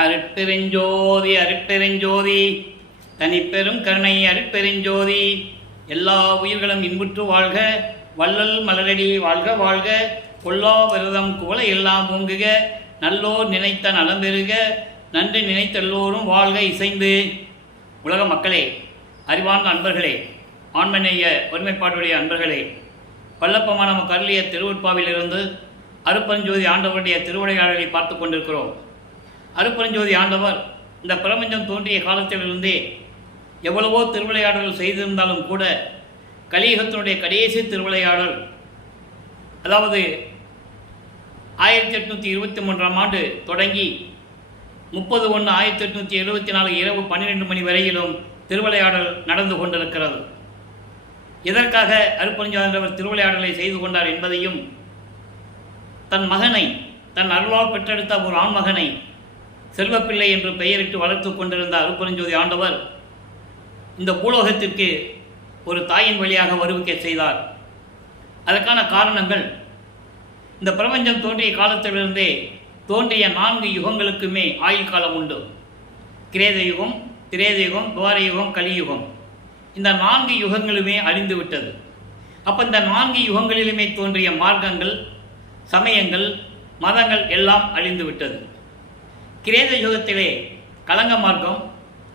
அருட்பெருஞ்சோதி அருட்பெருஞ்சோதி தனிப்பெரும் கருணை அருட்பெருஞ்சோதி. எல்லா உயிர்களும் இன்புற்று வாழ்க, வள்ளல் மலரடி வாழ்க வாழ்க. கொல்லா விரதம் குவளை எல்லாம் ஓங்குக, நல்லோர் நினைத்த நலம் பெறுக, நன்றி நினைத்தெல்லோரும் வாழ்க இசைந்து. உலக மக்களே, அறிவார்ந்த அன்பர்களே, ஆண்மநேய ஒருமைப்பாடுடைய அன்பர்களே, பல்லப்பமான நம்ம கருளிய திருவுட்பாவிலிருந்து அருட்பெருஞ்சோதி ஆண்டவருடைய திருவிளையாடலை பார்த்து கொண்டிருக்கிறோம். அருட்பெருஞ்சோதி ஆண்டவர் இந்த பிரபஞ்சம் தோன்றிய காலத்திலிருந்தே எவ்வளவோ திருவிளையாடல்கள் செய்திருந்தாலும் கூட கலியுகத்தினுடைய கடைசி திருவிளையாடல், அதாவது 1823ஆம் ஆண்டு தொடங்கி 30/1/1874 இரவு 12 மணி வரையிலும் திருவிளையாடல் நடந்து கொண்டிருக்கிறது. எதற்காக அருட்பெருஞ்சோதி திருவிளையாடலை செய்து கொண்டார் என்பதையும், தன் மகனை, தன் அருளால் பெற்றெடுத்த ஒரு ஆண்மகனை செல்வப்பிள்ளை என்று பெயரிட்டு வளர்த்து கொண்டிருந்த அருட்பெருஞ்சோதி ஆண்டவர் இந்த பூலோகத்திற்கு ஒரு தாயின் வழியாக வருவிக்க செய்தார். அதற்கான காரணங்கள், இந்த பிரபஞ்சம் தோன்றிய காலத்திலிருந்தே தோன்றிய 4 யுகங்களுக்குமே ஆயுள் காலம் உண்டு. கிரேத யுகம், திரேத யுகம், துவார யுகம், கலியுகம். இந்த 4 யுகங்களுமே அழிந்து விட்டது. அப்போ இந்த 4 யுகங்களிலுமே தோன்றிய மார்க்கங்கள், சமயங்கள், மதங்கள் எல்லாம் அழிந்து விட்டது. கிரேத யுகத்திலே கலங்க மார்க்கம்,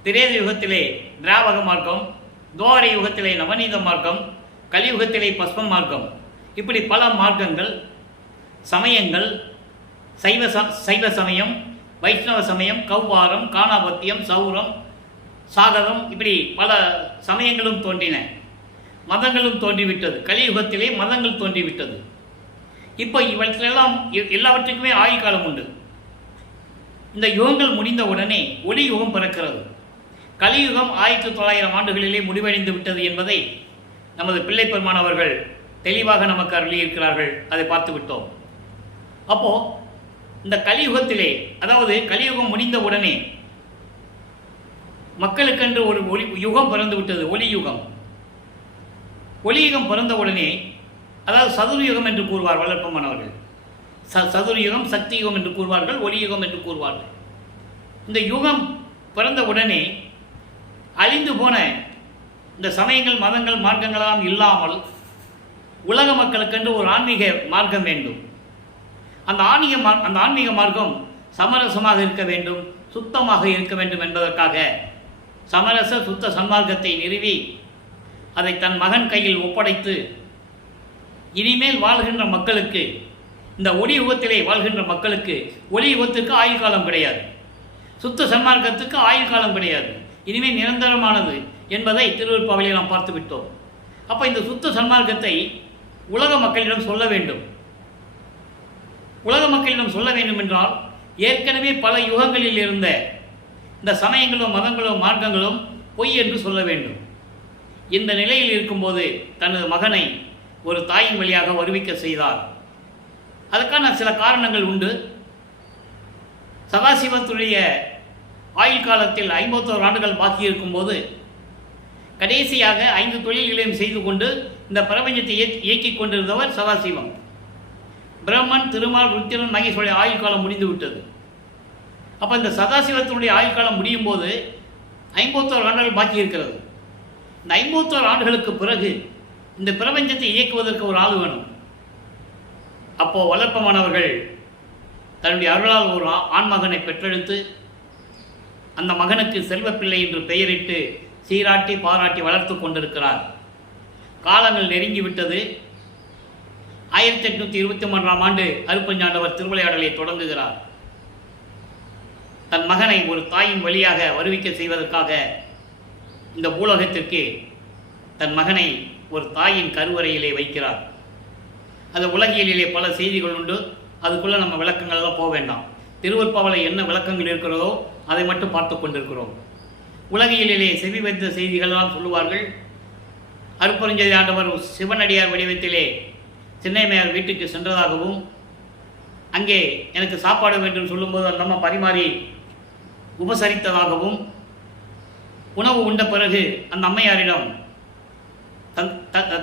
திரேத யுகத்திலே திராவக மார்க்கம், துவார யுகத்திலே நவநீத மார்க்கம், கலியுகத்திலே பஸ்ம மார்க்கம், இப்படி பல மார்க்கங்கள், சமயங்கள், சைவ சமயம், வைஷ்ணவ சமயம், கௌவாரம், காணாபத்தியம், சௌரம், சாகரம், இப்படி பல சமயங்களும் தோன்றின. மதங்களும் தோன்றிவிட்டது. கலியுகத்திலே மதங்கள் தோன்றிவிட்டது. இப்போ இவற்றெல்லாம் எல்லாவற்றுக்குமே ஆயுள் காலம் உண்டு. இந்த யுகங்கள் முடிந்த உடனே ஒளி யுகம் பிறக்கிறது. கலியுகம் 1900 ஆண்டுகளிலே முடிவடைந்து விட்டது என்பதை நமது பிள்ளை பெருமான் அவர்கள் தெளிவாக நமக்கு அருளியிருக்கிறார்கள். அதை பார்த்து விட்டோம். அப்போது இந்த கலியுகத்திலே, அதாவது கலியுகம் முடிந்த உடனே மக்களுக்கென்று ஒரு ஒளி யுகம் பிறந்து விட்டது, ஒளி யுகம். ஒளி யுகம் பிறந்த உடனே, அதாவது சதுர்யுகம் என்று கூறுவார் வல்லற்பம்மன் அவர்கள். சதுர்யுகம், சக்தி யுகம் என்று கூறுவார்கள், ஒளி யுகம் என்று கூறுவார்கள். இந்த யுகம் பிறந்த உடனே அழிந்து போன இந்த சமயங்கள், மதங்கள், மார்க்கங்களெல்லாம் இல்லாமல் உலக மக்களுக்கென்று ஒரு ஆன்மீக மார்க்கம் வேண்டும். அந்த ஆன்மீக மார்க்கம் சமரசமாக இருக்க வேண்டும், சுத்தமாக இருக்க வேண்டும் என்பதற்காக சமரச சுத்த சன்மார்க்கத்தை நிறுவி அதை தன் மகன் கையில் ஒப்படைத்து, இனிமேல் வாழ்கின்ற மக்களுக்கு, இந்த ஒளி யுகத்திலே வாழ்கின்ற மக்களுக்கு, ஒளி யுகத்துக்கு ஆயுள் காலம் கிடையாது, சுத்த சன்மார்க்கத்துக்கு ஆயுள் காலம் கிடையாது, இனிமேல் நிரந்தரமானது என்பதை திருவருட்பாவிலே நாம் பார்த்து விட்டோம். அப்போ இந்த சுத்த சன்மார்க்கத்தை உலக மக்களிடம் சொல்ல வேண்டும். உலக மக்களிடம் சொல்ல வேண்டும் என்றால், ஏற்கனவே பல யுகங்களில் இருந்த இந்த சமயங்களும் மதங்களும் மார்க்கங்களும் பொய் என்று சொல்ல வேண்டும். இந்த நிலையில் இருக்கும்போது தனது மகனை ஒரு தாயின் வழியாக வருவிக்க செய்தார். அதற்கான சில காரணங்கள் உண்டு. சதாசிவத்துடைய ஆயுள் காலத்தில் 51 ஆண்டுகள் பாக்கி இருக்கும்போது கடைசியாக 5 தொழில்களையும் செய்து கொண்டு இந்த பிரபஞ்சத்தை இயக்கிக் கொண்டிருந்தவர் சதாசிவம். பிரம்மன், திருமால், ருத்திரன், மகேஸ்வருடைய ஆயுள் காலம் முடிந்து விட்டது. அப்போ இந்த சதாசிவத்தினுடைய ஆயுள் காலம் முடியும் போது 51 ஆண்டுகள் பாக்கி இருக்கிறது. இந்த 51 ஆண்டுகளுக்கு பிறகு இந்த பிரபஞ்சத்தை இயக்குவதற்கு ஒரு ஆள் வேணும். அப்போது வல்லற்பமானவர்கள் தன்னுடைய அருளால் ஒரு ஆண்மகனை பெற்றெடுத்து அந்த மகனுக்கு செல்வப்பிள்ளை என்று பெயரிட்டு சீராட்டி பாராட்டி வளர்த்து கொண்டிருக்கிறார். காலங்கள் நெருங்கிவிட்டது. 1823ஆம் ஆண்டு அருட்பெருஞ்சாண்டவர் திருவிளையாடலை தொடங்குகிறார். தன் மகனை ஒரு தாயின் வழியாக வருவிக்க செய்வதற்காக இந்த பூலோகத்திற்கு தன் மகனை ஒரு தாயின் கருவறையிலே வைக்கிறார். அது உலகியலிலே பல செய்திகள் உண்டு. அதுக்குள்ளே நம்ம விளக்கங்கள்லாம் போக வேண்டாம். திருவருட்பாவிலே என்ன விளக்கங்கள் இருக்கிறதோ அதை மட்டும் பார்த்து கொண்டிருக்கிறோம். உலகியலிலே செவி வைத்த செய்திகளெல்லாம் சொல்லுவார்கள். அருட்பெருஞ்சோதி ஆண்டவர் சிவனடியார் வடிவத்திலே சின்னைமையார் வீட்டுக்கு சென்றதாகவும், அங்கே எனக்கு சாப்பாடு வேண்டும் சொல்லும்போது அந்த அம்மா பரிமாறி உபசரித்ததாகவும், உணவு உண்ட பிறகு அந்த அம்மையாரிடம்,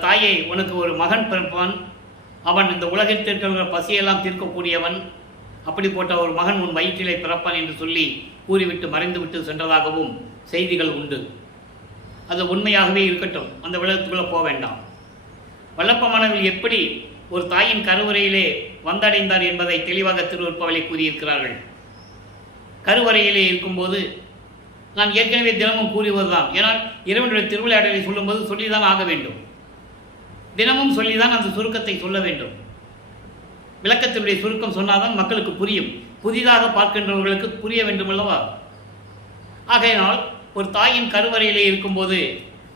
தாயே, உனக்கு ஒரு மகன் பிறப்பான், அவன் இந்த உலகத்திற்கு பசியெல்லாம் தீர்க்கக்கூடியவன், அப்படிப்பட்ட ஒரு மகன் உன் வயிற்றிலே பிறப்பான் என்று சொல்லி கூறிவிட்டு மறைந்துவிட்டு சென்றதாகவும் செய்திகள் உண்டு. அது உண்மையாகவே இருக்கட்டும், அந்த விளக்கத்துக்குள்ளே போக வேண்டாம். வல்லப்பமானவர்கள் எப்படி ஒரு தாயின் கருவறையிலே வந்தடைந்தார் என்பதை தெளிவாக திருவருட்பாவிலே கூறியிருக்கிறார்கள். கருவறையிலே இருக்கும்போது நான் ஏற்கனவே தினமும் கூறுவதுதான், ஏன்னால் இறைவனுடைய திருவிளையாடலை சொல்லும்போது சொல்லிதான் ஆக வேண்டும். தினமும் சொல்லிதான் அந்த சுருக்கத்தை சொல்ல வேண்டும். விளக்கத்தினுடைய சுருக்கம் சொன்னால்தான் மக்களுக்கு புரியும், புதிதாக பார்க்கின்றவர்களுக்கு புரிய வேண்டும் அல்லவா? ஆகையினால் ஒரு தாயின் கருவறையிலே இருக்கும்போது,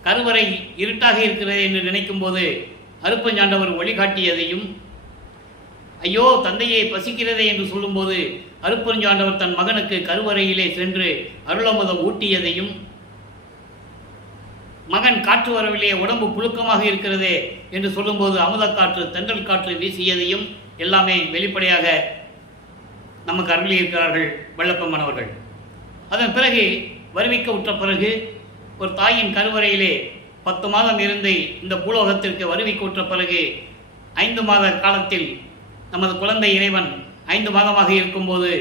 கருவறை இருட்டாக இருக்கிறது என்று நினைக்கும் போது அருப்பஞ்சாண்டவர் வழிகாட்டியதையும், ஐயோ தந்தையை பசிக்கிறதே என்று சொல்லும்போது அருப்பஞ்சாண்டவர் தன் மகனுக்கு கருவறையிலே சென்று அருளமுதம் ஊட்டியதையும், மகன் காற்று வரவில்லையே உடம்பு புழுக்கமாக இருக்கிறதே என்று சொல்லும்போது அமுதக்காற்று தென்றல் காற்று வீசியதையும் எல்லாமே வெளிப்படையாக நமக்கு அருளியிருக்கிறார்கள் வல்லப்பமானவர்கள். அதன் பிறகு வருவிக்க உற்ற பிறகு ஒரு தாயின் கருவறையிலே 10 மாதம் இருந்து இந்த பூலோகத்திற்கு வருவிக்க உற்ற பிறகு 5 மாத காலத்தில் நமது குழந்தை இறைவன் 5 மாதமாக இருக்கும்போது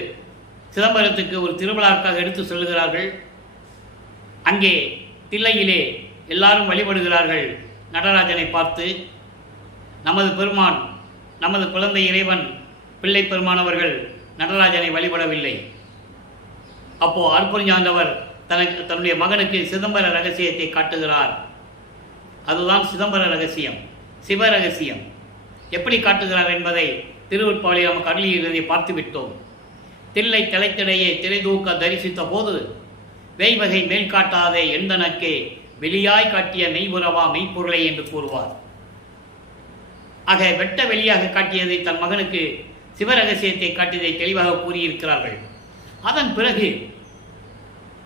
சிதம்பரத்துக்கு ஒரு திருவிழாவுக்காக எடுத்து செல்கிறார்கள். அங்கே தில்லையிலே எல்லாரும் வழிபடுகிறார்கள். நடராஜனை பார்த்து நமது பெருமான், நமது குழந்தை இறைவன் பிள்ளை பெருமானவர்கள் நடராஜனை வழிபடவில்லை. அப்போ அருப்பஞ்சாண்டவர் தன்னுடைய மகனுக்கு சிதம்பர ரகசியத்தை காட்டுகிறார். அதுதான் சிதம்பர ரகசியம், சிவ ரகசியம். எப்படி காட்டுகிறார் என்பதை திருவருட்பாவிலே நமக்கு அருளியிருந்ததை பார்த்து விட்டோம். தில்லை தலைத்திடையே திரைதூக்க தரிசித்த போது வேய்வகை மேல் காட்டாதே எந்தனக்கே வெளியாய் காட்டிய மெய்புறவா மெய்ப்பொருளை என்று கூறுவார். ஆக வெட்ட வெளியாக காட்டியதை தன் மகனுக்கு சிவரகசியத்தை காட்டியதை தெளிவாக கூறியிருக்கிறார்கள். அதன் பிறகு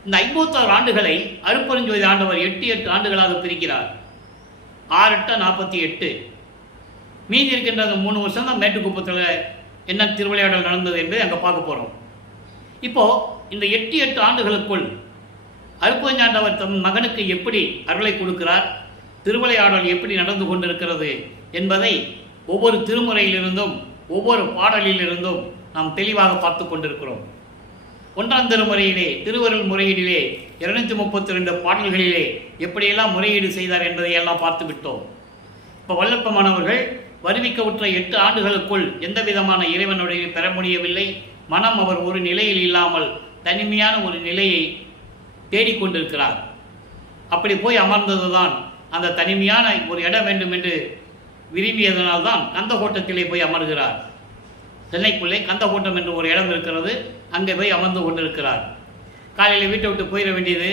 இந்த 56 ஆண்டுகளை அருட்பெருஞ்சோதி ஆண்டவர் 8 ஆண்டுகளாக பிரிக்கிறார். 6 8 48. மீதி இருக்கின்ற அந்த 3 வருஷம் தான் மேட்டுக்குப்பத்தில் என்ன திருவிளையாடல் நடந்தது என்பதை அங்கே பார்க்க போகிறோம். இப்போது இந்த 8 ஆண்டுகளுக்குள் அருட்பெருஞ்சாண்டவர் தன் மகனுக்கு எப்படி அருளை கொடுக்கிறார், திருவிளையாடல் எப்படி நடந்து கொண்டிருக்கிறது என்பதை ஒவ்வொரு திருமுறையிலிருந்தும் ஒவ்வொரு பாடலிலிருந்தும் நாம் தெளிவாக பார்த்து கொண்டிருக்கிறோம். 1ஆம் திருமுறையிலே திருவருள் முறையீடிலே 232 பாடல்களிலே எப்படியெல்லாம் முறையீடு செய்தார் என்பதையெல்லாம் பார்த்து விட்டோம். இப்போ வல்லப்பமானவர்கள் வருவிக்க உற்ற 8 ஆண்டுகளுக்குள் எந்த விதமான இறைவனுடைய பெற முடியவில்லை. மனம் அவர் ஒரு நிலையில் இல்லாமல் தனிமையான ஒரு நிலையை தேடிக்கொண்டிருக்கிறார். அப்படி போய் அமர்ந்ததுதான், அந்த தனிமையான ஒரு இடம் வேண்டும் என்று விரும்பியதனால்தான் கந்தகோட்டத்திலே போய் அமர்கிறார். சென்னைக்குள்ளே கந்தகோட்டம் என்று ஒரு இடம் இருக்கிறது, அங்கே போய் அமர்ந்து கொண்டிருக்கிறார். காலையில் வீட்டை விட்டு போயிட வேண்டியது,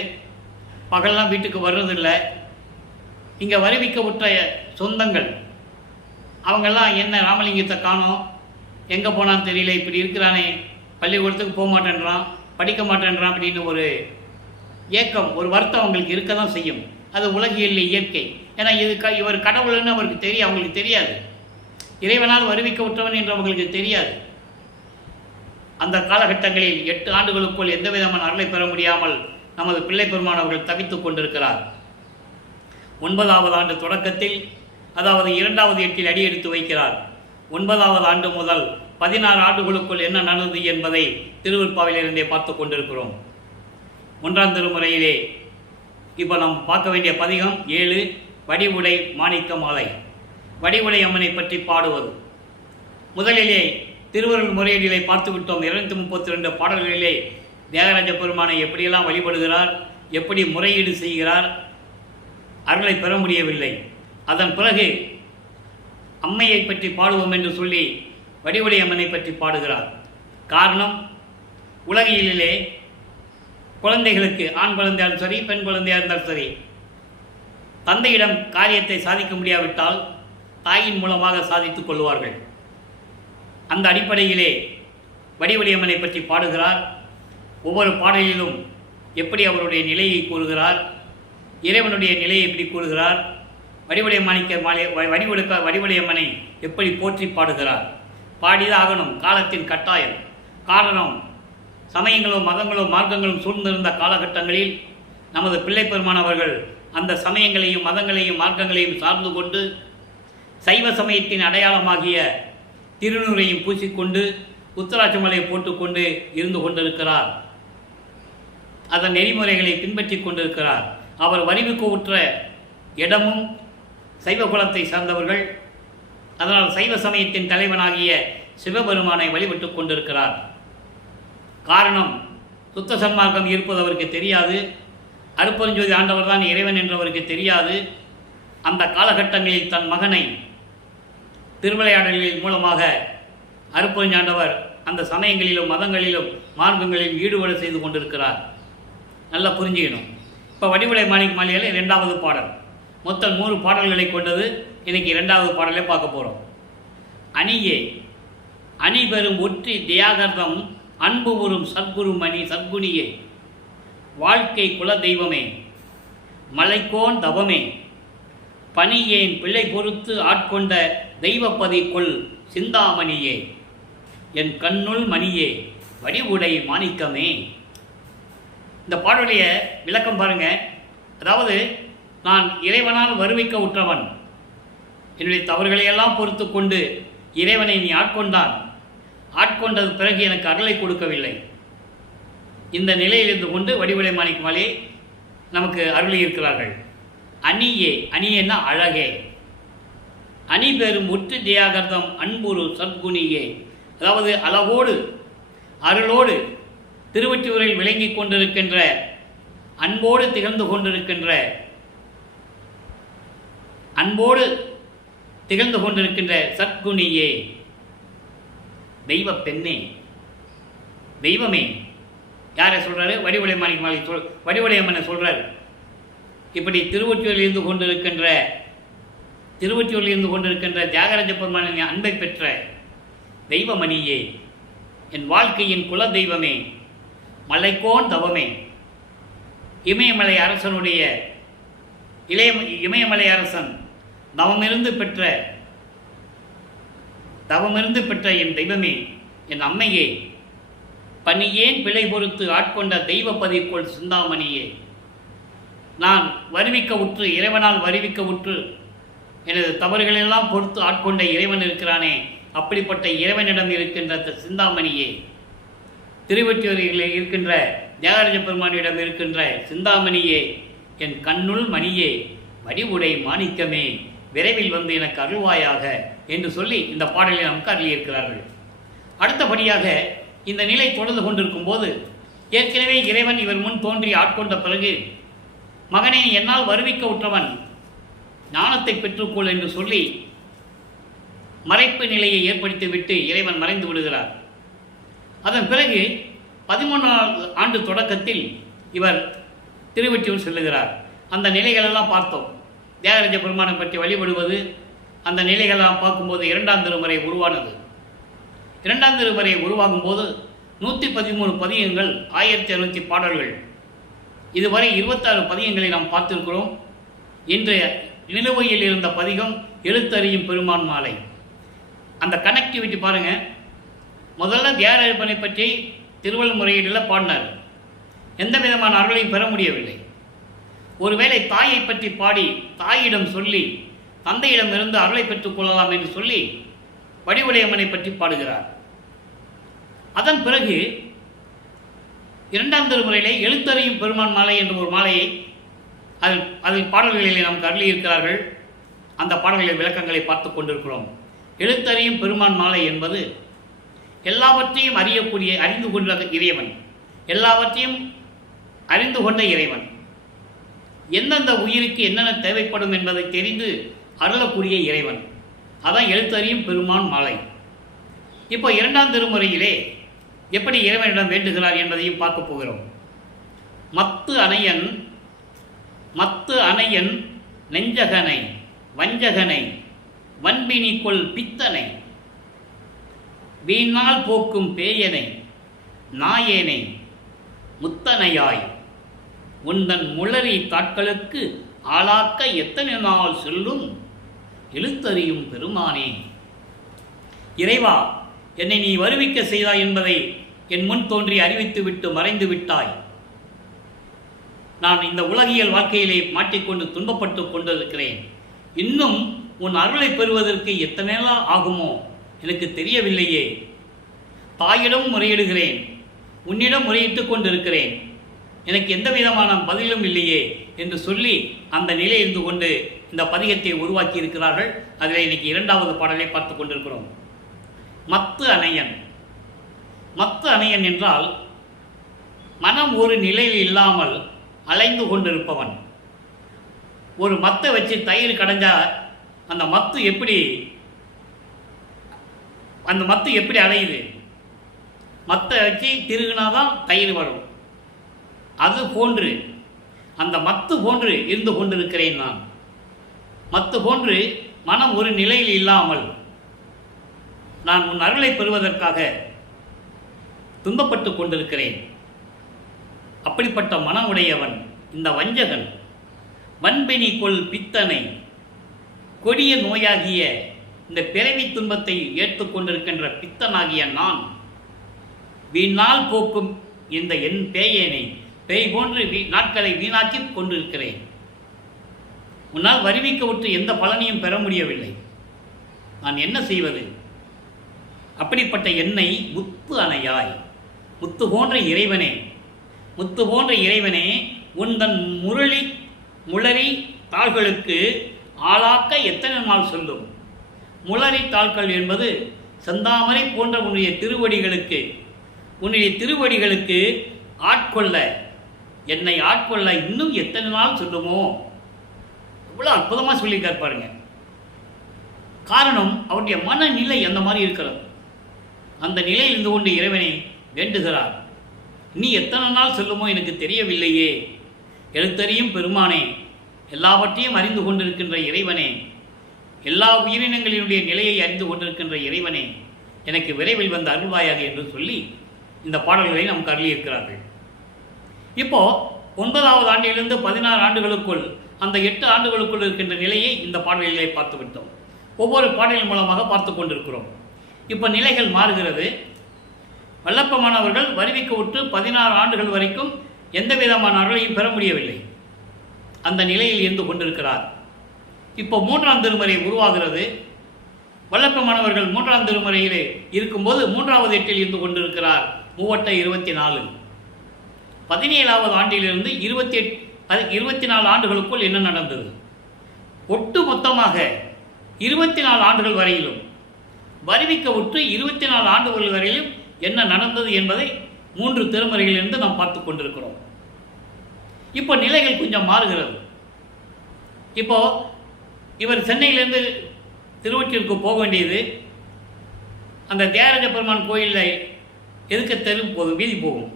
பகல்லாம் வீட்டுக்கு வர்றதில்லை. இங்கே வருவிக்க விட்ட சொந்தங்கள் அவங்கெல்லாம் என்ன ராமலிங்கத்தை காணோம், எங்கே போனான்னு தெரியல, இப்படி இருக்கிறானே, பள்ளிக்கூடத்துக்கு போக மாட்டேன்றான், படிக்க மாட்டேன்றான் அப்படின்னு ஒரு ஏக்கம், ஒரு வருத்தம் அவங்களுக்கு இருக்க தான் செய்யும். அது உலகியல் இயற்கை. ஏன்னா இவர் கடவுள்னு அவருக்கு தெரியும், அவங்களுக்கு தெரியாது. இறைவனால் வருவிக்க விட்டவன் என்று அவங்களுக்கு தெரியாது. அந்த காலகட்டங்களில் 8 ஆண்டுகளுக்குள் எந்த விதமான அருளை பெற முடியாமல் நமது பிள்ளை பெருமானவர்கள் தவித்துக் கொண்டிருக்கிறார். 9வது ஆண்டு தொடக்கத்தில், அதாவது 2வது எட்டில் அடி எடுத்து வைக்கிறார். 9வது ஆண்டு முதல் 16 ஆண்டுகளுக்குள் என்ன நடந்தது என்பதை திருவருட்பாவிலிருந்தே பார்த்து கொண்டிருக்கிறோம். 1ஆம் திருமுறையிலே இப்போ நாம் பார்க்க வேண்டிய பதிகம் 7, வடிவுடை மாணிக்க மாலை. வடிவுடை அம்மனை பற்றி பாடுவது. முதலிலே திருவருள் முறையீடிலே பார்த்து விட்டோம். 232 பாடல்களிலே தியாகராஜ பெருமானை எப்படியெல்லாம் வழிபடுகிறார், எப்படி முறையீடு செய்கிறார், அருளை பெற முடியவில்லை. அதன் பிறகு அம்மையை பற்றி பாடுவோம் என்று சொல்லி வடிவுடை அம்மனை பற்றி பாடுகிறார். காரணம், உலகியலிலே குழந்தைகளுக்கு, ஆண் குழந்தையாலும் சரி பெண் குழந்தையாக இருந்தாலும் சரி, தந்தையிடம் காரியத்தை சாதிக்க முடியாவிட்டால் தாயின் மூலமாக சாதித்துக் கொள்வார்கள். அந்த அடிப்படையிலே வடிவுடையம்மனை பற்றி பாடுகிறார். ஒவ்வொரு பாடலிலும் எப்படி அவருடைய நிலையை கூறுகிறார், இறைவனுடைய நிலையை எப்படி கூறுகிறார், வடிவுடைய மாணிக்க மாலை வடிவுடையம்மனை எப்படி போற்றி பாடுகிறார். பாடிதான் ஆகணும், காலத்தின் கட்டாயம். காரணம், சமயங்களும் மதங்களும் மார்க்கங்களும் சூழ்ந்திருந்த காலகட்டங்களில் நமது பிள்ளை பெருமானவர்கள் அந்த சமயங்களையும் மதங்களையும் மார்க்கங்களையும் சார்ந்து கொண்டு சைவ சமயத்தின் அடையாளமாகிய திருநூறையும் பூசிக்கொண்டு உத்தராட்ச மலையை போட்டுக்கொண்டு இருந்து கொண்டிருக்கிறார். அதன் நெறிமுறைகளை பின்பற்றி கொண்டிருக்கிறார். அவர் வரிவுக்கு உற்ற இடமும் சைவ குலத்தை சார்ந்தவர்கள். அதனால் சைவ சமயத்தின் தலைவனாகிய சிவபெருமானை வழிபட்டு கொண்டிருக்கிறார். காரணம், சுத்த சன்மார்க்கம் இருப்பது அவருக்கு தெரியாது. அருட்பெருஞ்சோதி ஆண்டவர் தான் இறைவன் என்றவருக்கு தெரியாது. அந்த காலகட்டங்களில் தன் மகனை திருவிளையாடல்களின் மூலமாக அருட்பெருஞ்சாண்டவர் அந்த சமயங்களிலும் மதங்களிலும் மார்க்கங்களிலும் ஈடுபாடு செய்து கொண்டிருக்கிறார். நல்லா புரிஞ்சுக்கணும். இப்போ வடிவுடை மாணிக்க மாளிகையில் 2வது பாடல், மொத்தம் 3 பாடல்களை கொண்டது. இன்றைக்கி 2வது பாடலே பார்க்க போகிறோம். அணியே அணிபெறும் ஒற்றி தியாகர்தம் அன்பு உறும் சத்குரு மணி சத்குணியே வாழ்க்கை குல தெய்வமே மலைக்கோன் தவமே பணியேன் பிள்ளை பொறுத்து ஆட்கொண்ட தெய்வப்பதி கொள் சிந்தாமணியே என் கண்ணுள் மணியே வடிவுடை மாணிக்கமே. இந்த பாடலுடைய விளக்கம் பாருங்க. அதாவது, நான் இறைவனால் வருவிக்க உற்றவன், என்னுடைய தவறுகளையெல்லாம் பொறுத்து கொண்டு இறைவனை நீ ஆட்கொண்டது பிறகு எனக்கு அருளை கொடுக்கவில்லை. இந்த நிலையிலிருந்து கொண்டு வடிவுடை மாணிக்க மாளிகை நமக்கு அருளி இருக்கிறார்கள். அணியே, அணியேன்னா அழகே, அணி பெறும் ஒற்று தியாகர்தம் அன்புரு சத்குணியே, அதாவது அழகோடு அருளோடு திருவொற்றியூரில் விளங்கி கொண்டிருக்கின்ற, அன்போடு திகழ்ந்து கொண்டிருக்கின்ற சத்குணியே, தெய்வ பெண்ணே, தெய்வமே. யாரை சொல்கிறாரு? வடிவுடை மாணிக்க மாளிகை வடிவுடை அம்மனை சொல்கிறார். இப்படி திருவொற்றியூரில் இருந்து கொண்டிருக்கின்ற தியாகராஜ பெருமானின் அன்பை பெற்ற தெய்வமணியே, என் வாழ்க்கையின் குல தெய்வமே, மலைக்கோன் தவமே, இமயமலை அரசன் தவமிருந்து பெற்ற என் தெய்வமே, என் அம்மையே, பணியேன் பிழை பொறுத்து ஆட்கொண்ட தெய்வப்பதிக்குள் சிந்தாமணியே, நான் இறைவனால் வருவிக்க உற்று எனது தவறுகளெல்லாம் பொறுத்து ஆட்கொண்ட இறைவன் இருக்கிறானே, அப்படிப்பட்ட இறைவனிடம் இருக்கின்ற சிந்தாமணியே, திருவொற்றியூரில் இருக்கின்ற தியாகராஜ பெருமானிடம் இருக்கின்ற சிந்தாமணியே, என் கண்ணுள் மணியே, வடிவுடை மாணிக்கமே, விரைவில் வந்து எனக்கு அருள்வாயாக என்று சொல்லி இந்த பாடலை நமக்கு அருளியிருக்கிறார்கள். அடுத்தபடியாக இந்த நிலை தொடர்ந்து கொண்டிருக்கும் போது, ஏற்கனவே இறைவன் இவர் முன் தோன்றி ஆட்கொண்ட பிறகு, மகனை என்னால் வருவிக்க உற்றவன், ஞானத்தை பெற்றுக்கொள் என்று சொல்லி மறைப்பு நிலையை ஏற்படுத்திவிட்டு இறைவன் மறைந்து விடுகிறார். அதன் பிறகு 13வது ஆண்டு தொடக்கத்தில் இவர் திருவொற்றியூர் செல்லுகிறார். அந்த நிலைகளெல்லாம் பார்த்தோம். தியாகராஜ பெருமானை பற்றி வழிபடுவது, அந்த நிலைகளெல்லாம் பார்க்கும்போது 2ஆம் திருமுறை உருவானது. 2ஆம் திருமுறை உருவாகும் போது 113 பதிகங்கள், 1600 பாடல்கள், இதுவரை 26 பதிகங்களை நாம் பார்த்திருக்கிறோம். இன்றைய நிலுவையில் இருந்த பதிகம் எழுத்தறியும் பெருமான் மாலை. அந்த கனெக்டிவிட்டி பாருங்க. முதல்ல தியாகராஜனை பற்றி திருவள்ளுமுறையீடில் பாடினார். எந்த விதமான அருளையும் பெற முடியவில்லை. ஒருவேளை தாயை பற்றி பாடி தாயிடம் சொல்லி தந்தையிடம் இருந்து அருளை பெற்றுக் கொள்ளலாம் என்று சொல்லி வடிவுடையம்மனை பற்றி பாடுகிறார். அதன் பிறகு 2ஆம் திருமுறையிலே எழுத்தறியும் பெருமான் மாலை என்ற ஒரு மாலையை அதில் பாடல்களிலே நமக்கு அருளியிருக்கிறார்கள். அந்த பாடல்களின் விளக்கங்களை பார்த்து கொண்டிருக்கிறோம். எழுத்தறியும் பெருமான் மாலை என்பது எல்லாவற்றையும் அறிந்து கொண்ட இறைவன், எல்லாவற்றையும் அறிந்து கொண்ட இறைவன், எந்தெந்த உயிருக்கு என்னென்ன தேவைப்படும் என்பதை தெரிந்து அருளக்கூடிய இறைவன். அதான் எழுத்தறியும் பெருமான் மாலை. இப்போ 2ஆம் திருமுறையிலே எப்படி இறைவனிடம் வேண்டுகிறார் என்பதையும் பார்க்க போகிறோம். மத்து அணையன் நெஞ்சகனை வஞ்சகனை வன்பினிக்குள் பித்தனை வீணால் போக்கும் பேயனை நாயேனை முத்தனையாய் உந்தன் முளரி தாட்களுக்கு ஆளாக்க எத்தனை நாள் செல்லும் எழுத்தறியும் பெருமானே. இறைவா, என்னை நீ வருவிக்க செய்தாய் என்பதை என் முன் தோன்றி அறிவித்துவிட்டு மறைந்து விட்டாய். நான் இந்த உலகியல் வாழ்க்கையிலே மாட்டிக்கொண்டு துன்பப்பட்டு கொண்டிருக்கிறேன். இன்னும் உன் அருளை பெறுவதற்கு எத்தனை நாள் ஆகுமோ எனக்கு தெரியவில்லையே. தாயிடம் முறையிடுகிறேன், உன்னிடம் முறையிட்டுக் கொண்டிருக்கிறேன், எனக்கு எந்த விதமான பதிலும் இல்லையே என்று சொல்லி அந்த நிலை இருந்து கொண்டு இந்த பதிகத்தை உருவாக்கி இருக்கிறார்கள். அதில் இன்னைக்கு இரண்டாவது பாடலை பார்த்து கொண்டிருக்கிறோம். மத்து அணையன். மத்து அணையன் என்றால் மனம் ஒரு நிலையில் இல்லாமல் அலைந்து கொண்டிருப்பவன். ஒரு மத்தை வச்சு தயிர் கடைஞ்சா அந்த மத்து எப்படி அலையுது? மத்தை வச்சு திருகுனாதான் தயிர் வரும். அது போன்று அந்த மத்து போன்று இருந்து கொண்டிருக்கிறேன் நான். மத்து போன்று மனம் ஒரு நிலையில் இல்லாமல் நான் உன் அருளை பெறுவதற்காக துன்பப்பட்டு கொண்டிருக்கிறேன். அப்படிப்பட்ட மனமுடையவன் இந்த வஞ்சகன். வன்பினி கொள் பித்தனை, கொடிய நோயாகிய இந்த பிறவி துன்பத்தை ஏற்றுக்கொண்டிருக்கின்ற பித்தனாகிய நான் வீணால் போக்கும் இந்த என் பேயேனை பேய் போன்று நாட்களை வீணாக்கி கொண்டிருக்கிறேன். உன்னால் வருவிக்க விட்டு எந்த பலனையும் பெற முடியவில்லை. நான் என்ன செய்வது? அப்படிப்பட்ட என்னை முத்து அணையாய், முத்து போன்ற இறைவனே, முத்து போன்ற இறைவனே, உந்தன் முளரி தாள்களுக்கு ஆளாக்க எத்தனை நாள் சொல்லும்? முளரி தாள்கள் என்பது செந்தாமரை போன்ற உன்னுடைய திருவடிகளுக்கு ஆட்கொள்ள, என்னை ஆட்கொள்ள இன்னும் எத்தனை நாள் சொல்லுமோ? இவ்வளோ அற்புதமாக சொல்லியிருக்கார் பாருங்க. காரணம் அவருடைய மனநிலை அந்த மாதிரி இருக்கிறது. அந்த நிலையில் இருந்து கொண்டு இறைவனை வேண்டுகிறார். நீ எத்தனை நாள் சொல்லுமோ எனக்கு தெரியவில்லையே. எழுத்தறியும் பெருமானே, எல்லாவற்றையும் அறிந்து கொண்டிருக்கின்ற இறைவனே, எல்லா உயிரினங்களினுடைய நிலையை அறிந்து கொண்டிருக்கின்ற இறைவனே, எனக்கு விரைவில் வந்த அருள்வாயாக என்று சொல்லி இந்த பாடல்களை நமக்கு அருளியிருக்கிறார்கள். இப்போ 9வது ஆண்டிலிருந்து 16 ஆண்டுகளுக்குள், அந்த 8 ஆண்டுகளுக்குள் இருக்கின்ற நிலையை இந்த பாடல்களை பார்த்து விட்டோம். ஒவ்வொரு பாடலின் மூலமாக பார்த்து கொண்டிருக்கிறோம். இப்போ நிலைகள் மாறுகிறது. வல்லப்பமானவர்கள் வருவிக்க விட்டு 16 ஆண்டுகள் வரைக்கும் எந்த விதமான அருளையும் பெற முடியவில்லை. அந்த நிலையில் இருந்து கொண்டிருக்கிறார். இப்போ 3ஆம் திருமுறை உருவாகிறது. வல்லப்பமானவர்கள் 3ஆம் திருமுறையிலே இருக்கும்போது 3வது எட்டில் இருந்து கொண்டிருக்கிறார். 3 17வது ஆண்டிலிருந்து 24 ஆண்டுகளுக்குள் என்ன நடந்தது? ஒட்டு மொத்தமாக 24 ஆண்டுகள் வரையிலும் வருவிக்க விட்டு 24 ஆண்டுகள் வரையிலும் என்ன நடந்தது என்பதை 3 திருமுறைகளிலிருந்து நாம் பார்த்து கொண்டிருக்கிறோம். இப்போ நிலைகள் கொஞ்சம் மாறுகிறது. இப்போ இவர் சென்னையிலிருந்து திருவொற்றியூருக்கு போக வேண்டியது. அந்த தியாகராஜ பெருமான் கோயிலில் எதுக்க தெரு போகும், வீதி போகும்.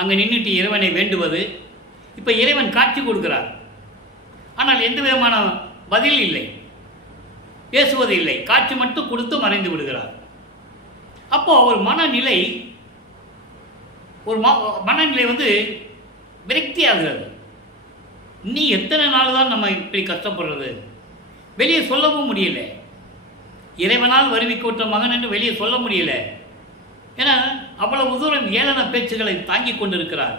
அங்கே நின்றுட்டு இறைவனை வேண்டுவது. இப்போ இறைவன் காட்சி கொடுக்கிறார். ஆனால் எந்த விதமான பதில் இல்லை, பேசுவது இல்லை. காட்சி மட்டும் கொடுத்து மறைந்து விடுகிறார். அப்போ ஒரு மனநிலை விரக்தி ஆகிறது. நீ எத்தனை நாள் தான் நம்ம இப்படி கஷ்டப்படுறது? வெளியே சொல்லவும் முடியல. இறைவனால் வருவிக்கோட்ட மகன் என்று வெளியே சொல்ல முடியல. ஏன்னா அவ்வளவு தூரம் ஏளன பேச்சுகளை தாங்கி கொண்டிருக்கிறார்.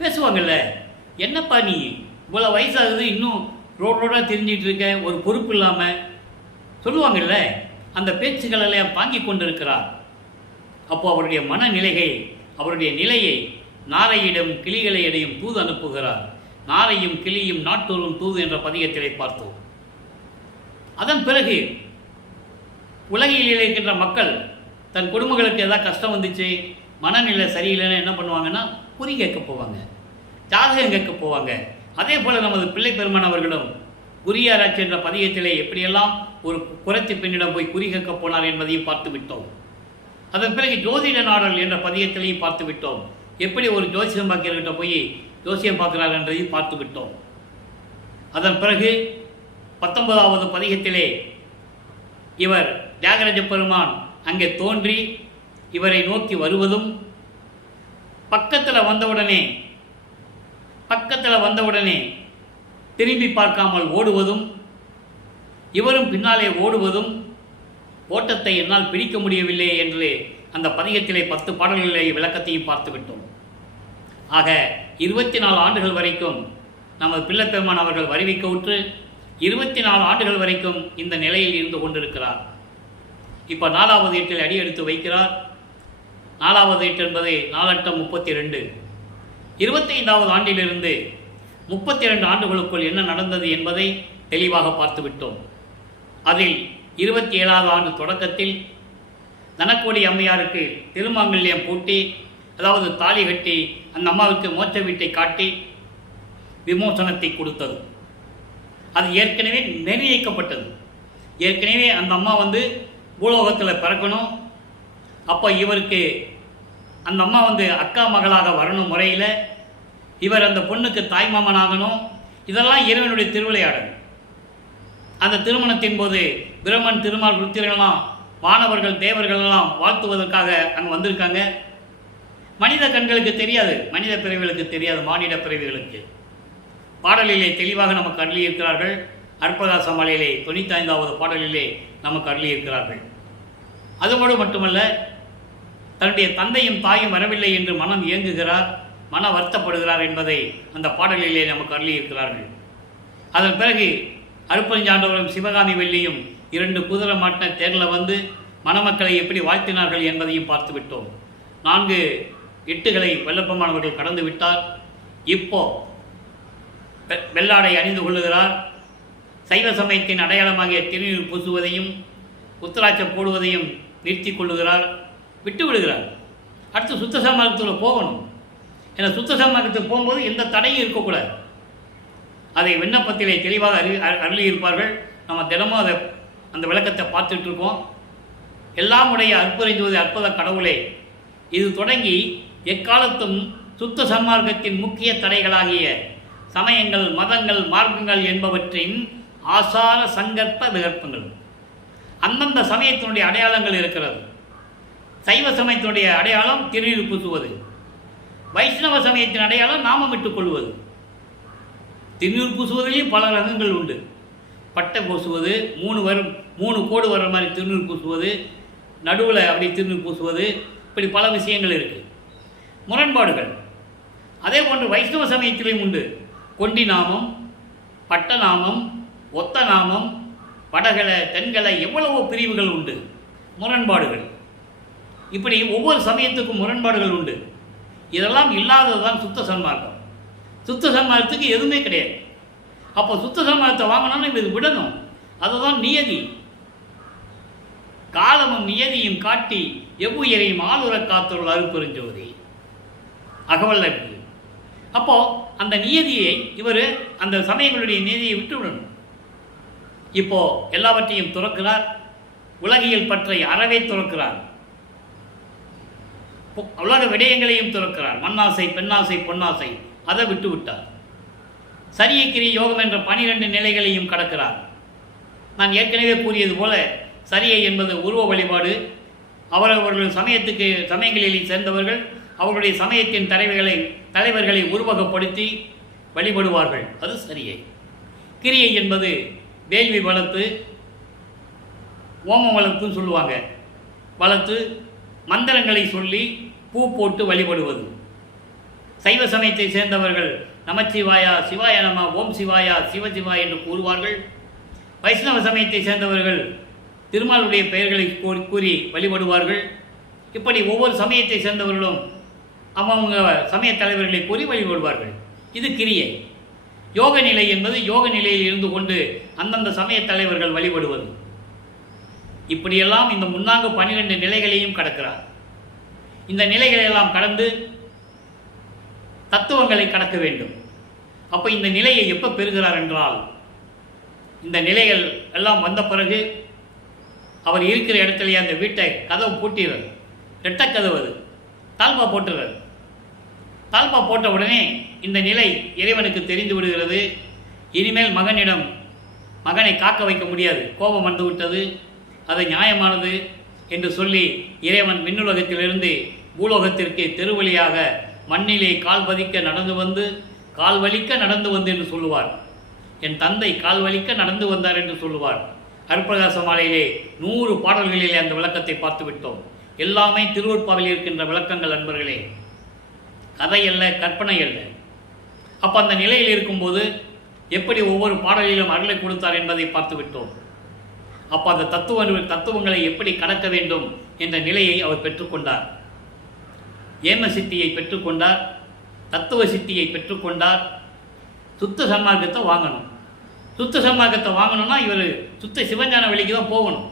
பேசுவாங்கல்ல, என்னப்பா நீ இவ்வளோ வயசாகுது, இன்னும் ரோடாக தெரிஞ்சிட்டு இருக்க, ஒரு பொறுப்பு இல்லாமல் சொல்லுவாங்கல்ல, அந்த பேச்சுகளெல்லாம் தாங்கி கொண்டிருக்கிறார். அப்போ அவருடைய அவருடைய நிலையை நாரையிடம் கிளிகளையிடையும் தூது அனுப்புகிறார். நாரையும் கிளியும் நாட்டூரும் தூது என்ற பதிகத்திலே பார்த்தோம். அதன் பிறகு உலகில் இருக்கின்ற மக்கள் தன் குடும்பங்களுக்கு ஏதாவது கஷ்டம் வந்துச்சு, மனநிலை சரியில்லைன்னு என்ன பண்ணுவாங்கன்னா குறி கேட்க போவாங்க, ஜாதகம் கேட்க போவாங்க. அதே போல் நமது பிள்ளை பெருமான் அவர்களும் குறியாராய்ச்சி என்ற பதிகத்திலே எப்படியெல்லாம் ஒரு குறைச்சி பெண்ணிடம் போய் குறி கேட்க போனார் என்பதையும் பார்த்து விட்டோம். அதன் பிறகு ஜோதிட நாடல் என்ற பதிகத்திலையும் பார்த்து விட்டோம். எப்படி ஒரு ஜோசியம் பார்க்கிறவர்கிட்ட போய் ஜோசியம் பார்க்கிறார் என்றதையும் பார்த்து விட்டோம். அதன் பிறகு 19வது பதிகத்திலே இவர் தியாகராஜ பெருமான் அங்கே தோன்றி இவரை நோக்கி வருவதும், பக்கத்தில் வந்தவுடனே திரும்பி பார்க்காமல் ஓடுவதும், இவரும் பின்னாலே ஓடுவதும், ஓட்டத்தை என்னால் பிடிக்க முடியவில்லை என்று அந்த பதிகத்திலே 10 பாடல்களிலே விளக்கத்தையும் பார்த்து விட்டோம். ஆக 24 ஆண்டுகள் வரைக்கும் நமது பிள்ளை பெருமான் அவர்கள் வருவிக்க உற்று 24 ஆண்டுகள் வரைக்கும் இந்த நிலையில் இருந்து கொண்டிருக்கிறார். இப்போ 4வது எட்டில் அடி எடுத்து வைக்கிறார். 4வது எட்டு என்பது 4×32. 25வது ஆண்டிலிருந்து 32 ஆண்டுகளுக்குள் என்ன நடந்தது என்பதை தெளிவாக பார்த்துவிட்டோம். அதில் 27வது ஆண்டு தொடக்கத்தில் தனக்கோடி அம்மையாருக்கு திருமாங்கல்யம் பூட்டி, அதாவது தாலி கட்டி அந்த அம்மாவுக்கு மோட்ச வீட்டை காட்டி விமோசனத்தை கொடுத்தது. அது ஏற்கனவே நிர்ணயிக்கப்பட்டது. ஏற்கனவே அந்த அம்மா பூலோகத்தில் பிறக்கணும். அப்போ இவருக்கு அந்த அம்மா அக்கா மகளாக வரணும் முறையில், இவர் அந்த பொண்ணுக்கு தாய்மாமன் ஆகணும். இதெல்லாம் இறைவனுடைய திருவிளையாடல். அந்த திருமணத்தின் போது பிரம்மன், திருமால், ருத்திரர்களெல்லாம், வானவர்கள், தேவர்களெல்லாம் வாழ்த்துவதற்காக அங்கே வந்திருக்காங்க. மனித கண்களுக்கு தெரியாது, மனித பிறவிகளுக்கு தெரியாது, மானிட பிறவிகளுக்கு. பாடலிலே தெளிவாக நமக்கு அருளியிருக்கிறார்கள். அற்பகாச மாலையிலே 95வது பாடலிலே நமக்கு அருளியிருக்கிறார்கள். அதுபோடு மட்டுமல்ல, தன்னுடைய தந்தையும் தாயும் வரவில்லை என்று மனம் இயங்குகிறார், மன வருத்தப்படுகிறார் என்பதை அந்த பாடலிலே நமக்கு அருளியிருக்கிறார்கள். அதன் பிறகு அருட்பெருஞ்சாண்டவரும் சிவகாமி வெள்ளியும் 2 குதிரை மாட்டின தேரில் மணமக்களை எப்படி வாழ்த்தினார்கள் என்பதையும் பார்த்துவிட்டோம். 4 எட்டுகளை வல்லப்பமானவர்கள் கடந்து விட்டார். இப்போ வெள்ளாடை அணிந்து கொள்ளுகிறார். சைவ சமயத்தின் அடையாளமாகிய திருநீர் பூசுவதையும் உத்தராட்சம் போடுவதையும் நிறுத்தி கொள்ளுகிறார், விட்டு விடுகிறார். அடுத்து சுத்த சமாகத்தில் போகணும். ஏன்னா சுத்த சமாகத்துக்கு போகும்போது எந்த தடையும் இருக்கக்கூடாது. அதை விண்ணப்பத்திலே தெளிவாக அருளியிருப்பார்கள். நம்ம தினமும் அந்த விளக்கத்தை பார்த்துட்டு இருக்கோம். எல்லாம் உடைய அற்புதம் அற்புத கடவுளே, இது தொடங்கி எக்காலத்தும் சுத்த சன்மார்க்கத்தின் முக்கிய தடைகளாகிய சமயங்கள், மதங்கள், மார்க்கங்கள் என்பவற்றின் ஆசார சங்கற்ப விகற்பங்கள், அந்தந்த சமயத்தினுடைய அடையாளங்கள் இருக்கிறது. சைவ சமயத்தினுடைய அடையாளம் திருநீர் பூசுவது, வைஷ்ணவ சமயத்தின் அடையாளம் நாமமிட்டுக் கொள்வது. திருநீர் பூசுவதிலையும் பல ரகங்கள் உண்டு. பட்டை பூசுவது, 3 கோடு வர்ற மாதிரி திருநீர் பூசுவது, நடுவில் அப்படி திருநீர் பூசுவது, இப்படி பல விஷயங்கள் இருக்குது. முரண்பாடுகள் அதே போன்று வைஷ்ணவ சமயத்திலையும் உண்டு. கொண்டி நாமம், பட்ட நாமம், ஒத்த நாமம், வடகலை, தென்கலை, எவ்வளவோ பிரிவுகள் உண்டு. முரண்பாடுகள் இப்படி ஒவ்வொரு சமயத்துக்கும் முரண்பாடுகள் உண்டு. இதெல்லாம் இல்லாததுதான் சுத்த சன்மார்க்கம். சுத்த சன்மார்க்கத்துக்கு எதுவுமே கிடையாது. அப்போ சுத்த சன்மார்க்கத்தை வாங்கணும்னு இது விடணும். அதுதான் நியதி. காலமும் நியதியும் காட்டி எவ்வுயிரையும் ஆளுற காத்தொருள் அருட்பெருஞ்சோதி அகவல் இருக்கு. அப்போ அந்த நியதியை இவர் அந்த சமயங்களுடைய நியதியை விட்டு விடணும். இப்போ எல்லாவற்றையும் துறக்கிறார். உலகியல் பற்றை அறவே துறக்கிறார். உலக விடயங்களையும் துறக்கிறார். மண்ணாசை, பெண்ணாசை, பொன்னாசை அதை விட்டு விட்டார். சரியக்கிரி யோகம் என்ற 12 நிலைகளையும் கடக்கிறார். நான் ஏற்கனவே கூறியது போல சரியை என்பது உருவ வழிபாடு. அவரவர்கள் சமயங்களில் சேர்ந்தவர்கள் அவர்களுடைய சமயத்தின் தலைவர்களை உருவகப்படுத்தி வழிபடுவார்கள். அது சரியை. கிரியை என்பது வேள்வி வளர்த்து, ஓமம் வளர்த்துன்னு சொல்லுவாங்க. வளர்த்து மந்திரங்களை சொல்லி பூ போட்டு வழிபடுவது. சைவ சமயத்தை சேர்ந்தவர்கள் நமச்சிவாயா, சிவாய நம, ஓம் சிவாயா, சிவசிவாய் என்று கூறுவார்கள். வைஷ்ணவ சமயத்தை சேர்ந்தவர்கள் திருமாலுடைய பெயர்களை கூறி வழிபடுவார்கள். இப்படி ஒவ்வொரு சமயத்தை சேர்ந்தவர்களும் அவங்க சமய தலைவர்களை கூறி வழிபடுவார்கள். இது கிரியை. யோக நிலை என்பது யோக நிலையில் இருந்து கொண்டு அந்தந்த சமய தலைவர்கள் வழிபடுவது. இப்படியெல்லாம் இந்த முன்னாங்கு 12 நிலைகளையும் கடக்கிறார். இந்த நிலைகளெல்லாம் கடந்து தத்துவங்களை கடக்க வேண்டும். அப்போ இந்த நிலையை எப்போ பெறுகிறார் என்றால், இந்த நிலைகள் எல்லாம் வந்த பிறகு அவர் இருக்கிற இடத்துலையே அந்த வீட்டை கதவு பூட்டிடுறது. ரெட்டக்கதவு, அது தாழ்பா போட்டுறது. தாழ்பா போட்ட உடனே இந்த நிலை இறைவனுக்கு தெரிந்து விடுகிறது. இனிமேல் மகனை காக்க வைக்க முடியாது, கோபம் வந்து விட்டது, அது நியாயமானது என்று சொல்லி இறைவன் விண்ணுலகத்திலிருந்து பூலோகத்திற்கு தெருவழியாக மண்ணிலே கால் பதிக்க நடந்து வந்து, கால் வலிக்க நடந்து வந்து என்று சொல்லுவார். என் தந்தை கால் வலிக்க நடந்து வந்தார் என்று சொல்லுவார். அருட்பிரகாச மாலையிலே 100 பாடல்களிலே அந்த விளக்கத்தை பார்த்து விட்டோம். எல்லாமே திருவருட்பாவில் இருக்கின்ற விளக்கங்கள் அன்பர்களே, கதை அல்ல, கற்பனை அல்ல. அப்போ அந்த நிலையில் இருக்கும்போது எப்படி ஒவ்வொரு பாடலிலும் அருளை கொடுத்தார் என்பதை பார்த்து விட்டோம். அப்போ அந்த தத்துவங்களை எப்படி கடக்க வேண்டும் என்ற நிலையை அவர் பெற்றுக்கொண்டார். ஏம சித்தியை பெற்றுக்கொண்டார், தத்துவ சித்தியை பெற்றுக்கொண்டார். சுத்த சன்மார்க்கத்தை வாங்கணும். சுத்த சன்மார்க்கத்தை வாங்கணும்னா இவர் சுத்த சிவஞான வெளிக்கு தான் போகணும்.